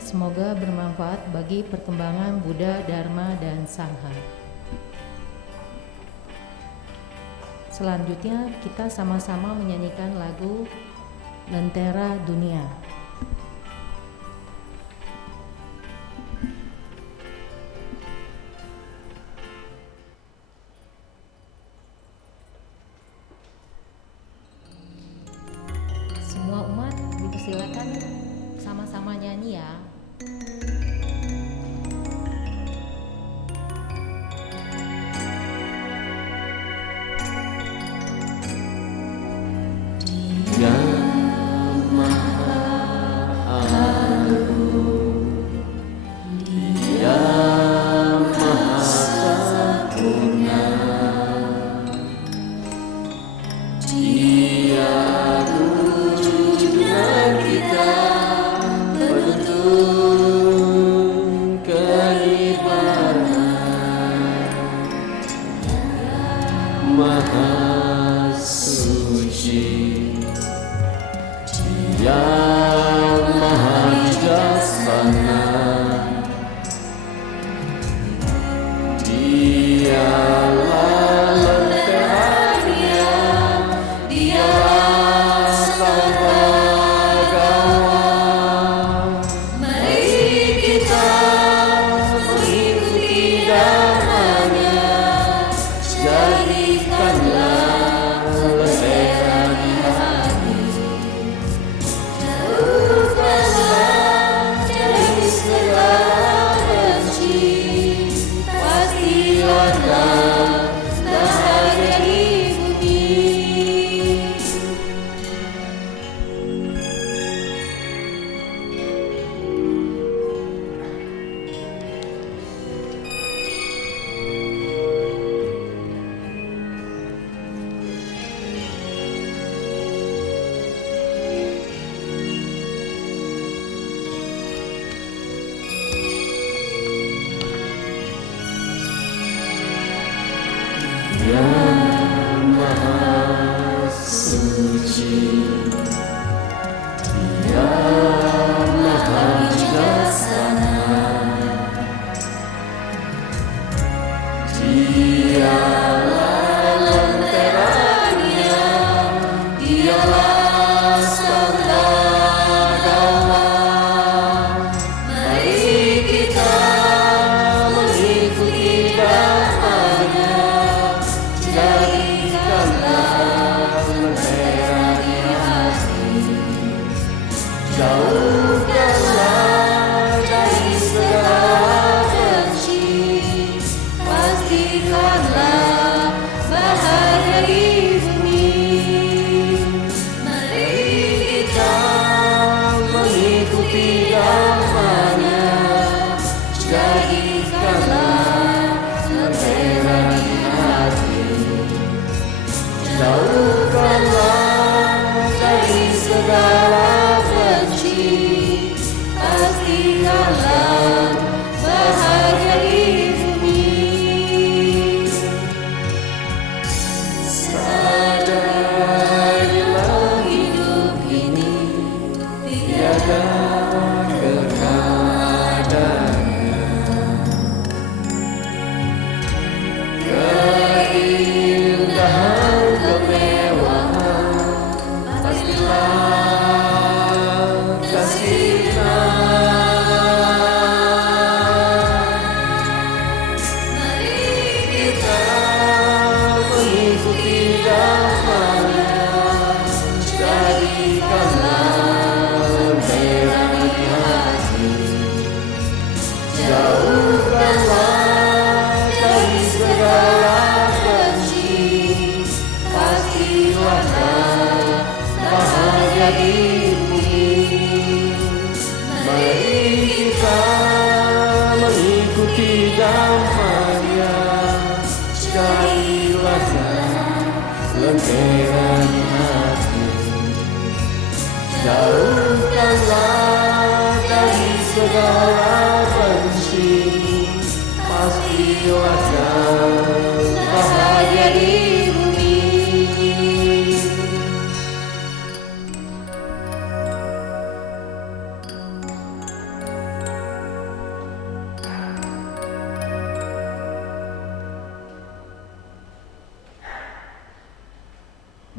semoga bermanfaat bagi perkembangan Buddha, Dharma, dan Sangha. Selanjutnya kita sama-sama menyanyikan lagu Lentera Dunia. Semua umat dipersilakan sama-sama nyanyi ya.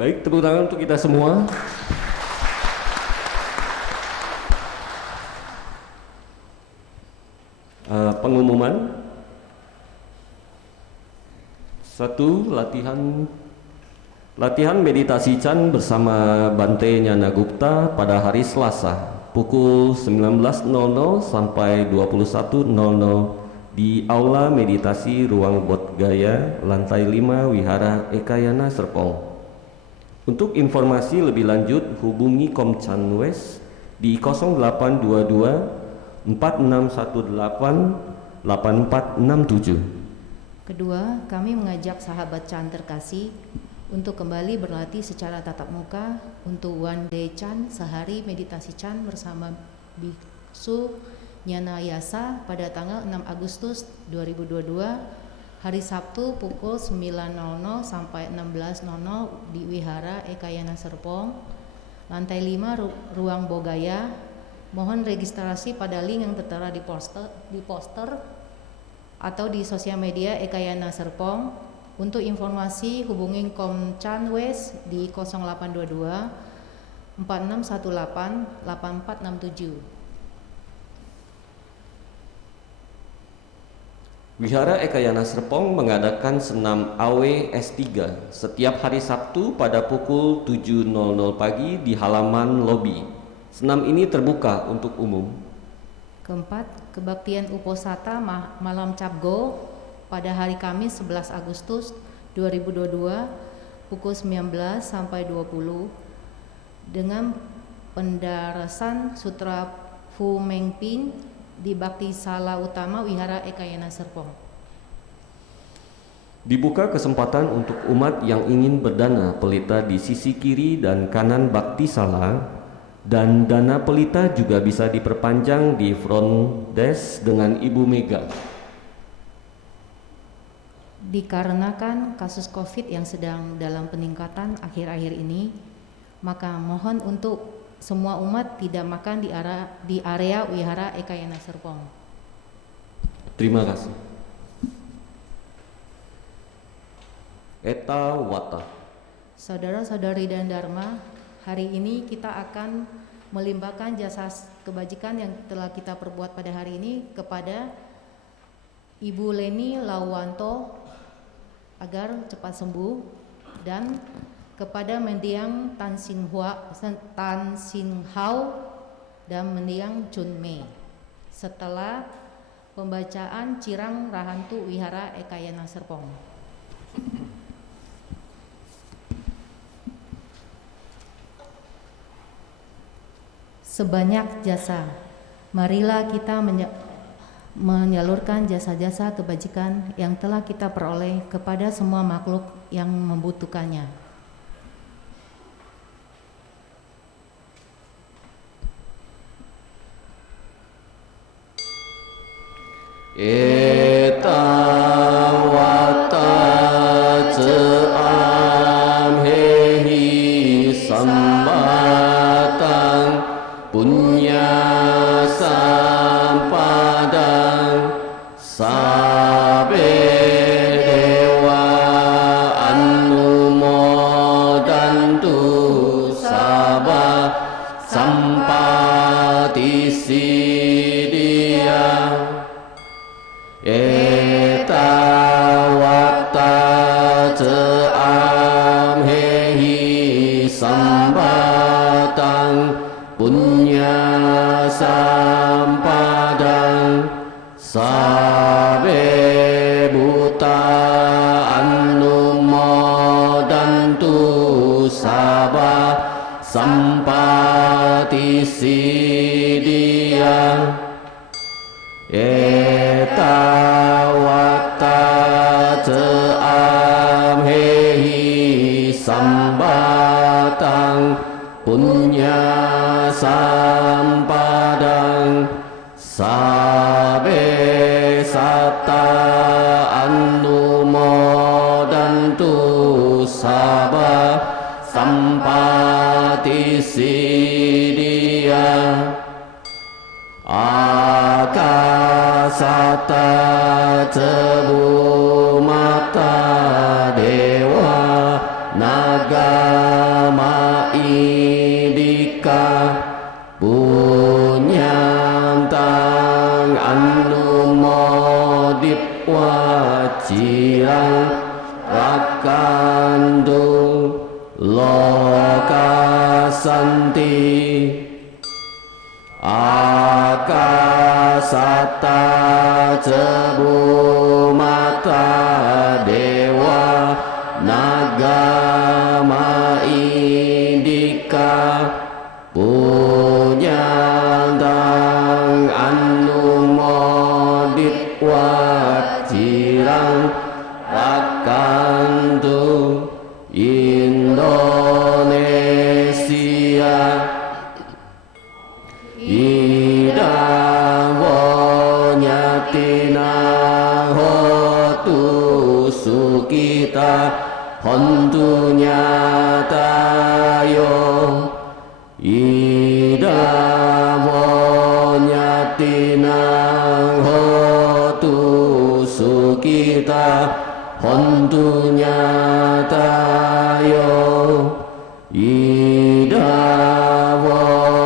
Baik, tepuk tangan untuk kita semua. Pengumuman. 1. Latihan meditasi Chan bersama Bante Nyana Gupta pada hari Selasa pukul 19.00 sampai 21.00 di Aula Meditasi Ruang Bodhgaya, lantai 5 Wihara Ekayana Serpong. Untuk informasi lebih lanjut hubungi Kom Chan West di 0822 4618 8467. Kedua, kami mengajak sahabat Chan terkasih untuk kembali berlatih secara tatap muka untuk One Day Chan, sehari meditasi Chan bersama Biksu Nyana Yasa pada tanggal 6 Agustus 2022, hari Sabtu pukul 9.00 sampai 16.00 di Wihara Ekayana Serpong, lantai 5 Ruang Bodhgaya. Mohon registrasi pada link yang tertera di poster atau di sosial media Ekayana Serpong. Untuk informasi hubungi Kom Chan West di 0822 4618 8467. Wihara Ekayana Serpong mengadakan senam AW S3 setiap hari Sabtu pada pukul 7.00 pagi di halaman lobi. Senam ini terbuka untuk umum. Keempat, kebaktian Uposatha Malam Cabgo pada hari Kamis 11 Agustus 2022 pukul 19 sampai 20 dengan pendarasan Sutra Fu Mengpin di Bakti Sala Utama Wihara Ekayana Serpong. Dibuka kesempatan untuk umat yang ingin berdana pelita di sisi kiri dan kanan Bakti Sala, dan dana pelita juga bisa diperpanjang di front desk dengan Ibu Mega. Dikarenakan kasus COVID yang sedang dalam peningkatan akhir-akhir ini, maka mohon untuk semua umat tidak makan di area Wihara Ekayana Serpong. Terima kasih. Eta Wata. Saudara-saudari dan Dharma, hari ini kita akan melimpahkan jasa kebajikan yang telah kita perbuat pada hari ini kepada Ibu Leni Lawanto agar cepat sembuh, dan kepada mendiang Tan Sin Hao dan mendiang Chun Mei. Setelah pembacaan Cirang Rahantu Wihara Ekayana Serpong. Sebanyak jasa, marilah kita menyalurkan jasa-jasa kebajikan yang telah kita peroleh kepada semua makhluk yang membutuhkannya. Eta Wata Ceam Hehi Sambatang Punya Sampadang Sabe Dewa Anumodantu Sabah Sampati Siddhya. Eta Wata Ceam Hehi Sambatang Punya Sampadang Sabe Buta Anumodantu Sabah Sampati Siddhya. Eta Wata Ceam Hehi Sambatang Punya Sampadang Sabe Satta Anumodantu Sabah Sampati Siddhya. Akasata Cebu Mata Dewa Naga Satta Cebu Mata Dewa Nagama Indika Punyantang Anumodit Wajirang Rakantu Indonesia Idawonyatina hotu sukita hontunya tayo Idawonyatina hotu sukita hontunya tayo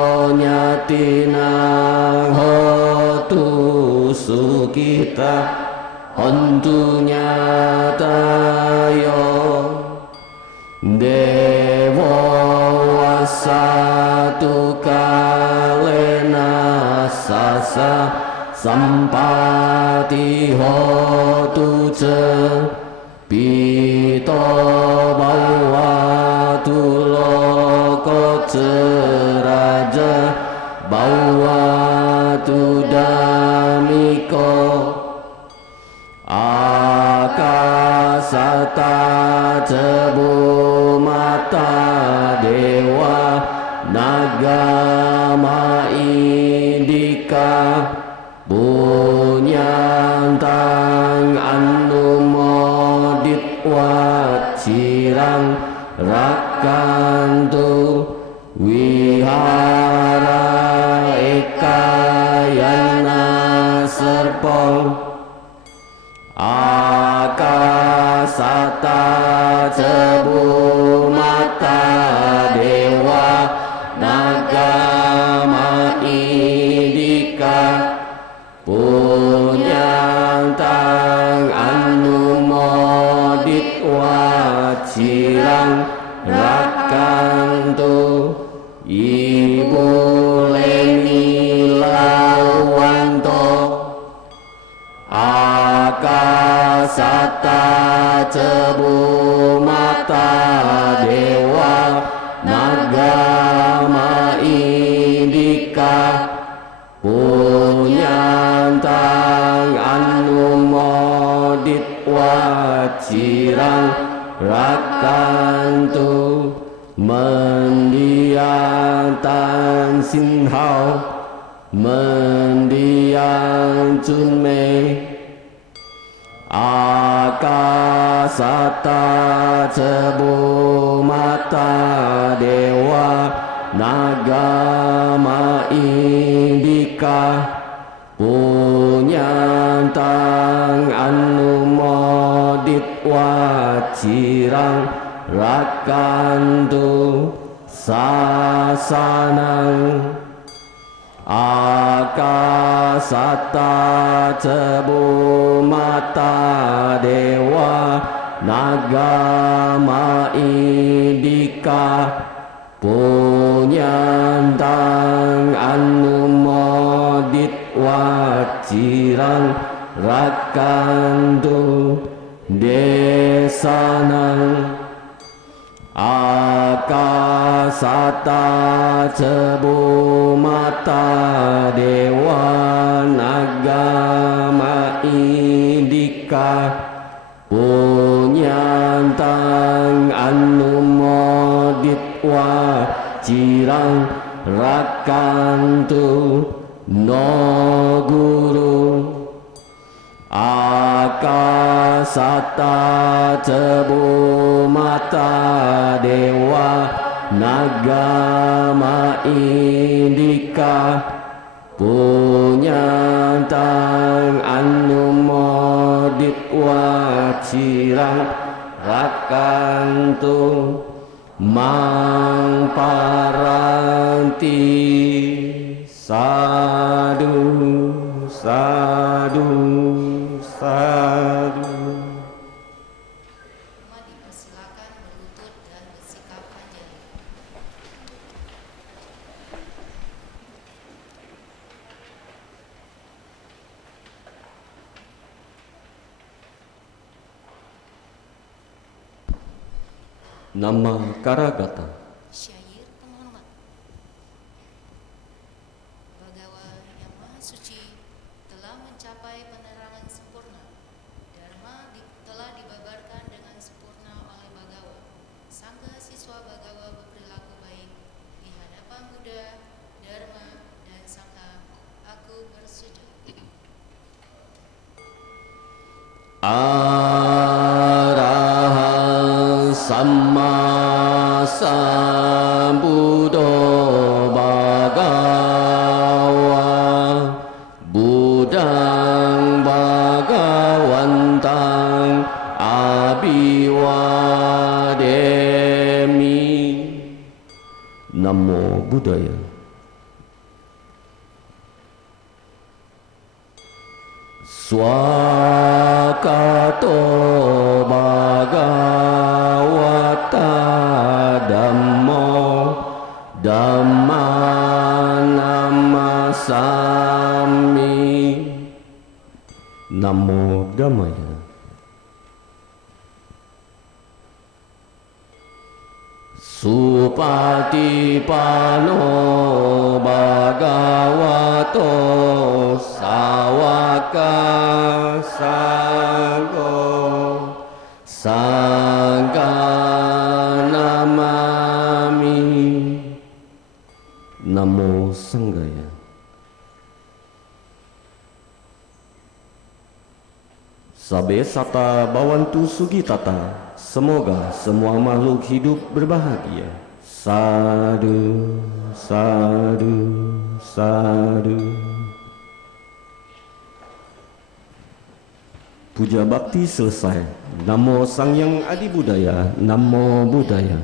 Idawonyatina hotu sukita hontunya tayo Dewa satu kalena sasa sampati hotu ce pito bawa tuloko ceraja bawa tu damiko akasata cebu mata dewa nagama indika punyantang anumodit wacirang rakantu wihara ekayana serpong akasata cebu mata dewa nagama indika punyantang anumodit wacirang rakantu ibu leni lawanto akasata cebu mata dewa nagama indika punyantang anumodit wacirang rakantu mendiang tan sinhau mendiang cunmei akasata cebu mata dewa nagama indika punyantang anumodit wacirang rakantu sasanang akasata cebu mata dewa nagama indika punyantang anumodit wacirang rakantu desanang akasata cebu mata dewa nagama indika punyantang anumodit wacirang rakantu no guru akasata cebu mata dewa nagama indika punyantang anumodit wacirang rakantu mang paranti sadu sadu sadu. Dipersilakan berlutut dan bersikap anjali. Nama Karagata. Syair penghormatan. Bagawa yang Maha Suci telah mencapai penerangan sempurna. Telah dibabarkan dengan sempurna oleh Bagawa. Sangga siswa Bagawa berperilaku baik di hadapan Buddha, Dharma, dan Sangha. Aku bersujud. Arahang Samma Sambuddho Bhagawa Buddhang Bhagawantang Abhiwademi. Namo Buddhaya. Swakato Bhagavata Dhammo Dhammanammasami. Namo Dhammaya. Supatipano Bhagavato Sawaka Sangho Sangha Namami. Namo Sanghaya. Sabe sata bawantu sugitata. Semoga semua makhluk hidup berbahagia. Sadu, sadu, sadu. Puja bakti selesai. Namo Sang Hyang Adi Budaya. Namo Buddhaya.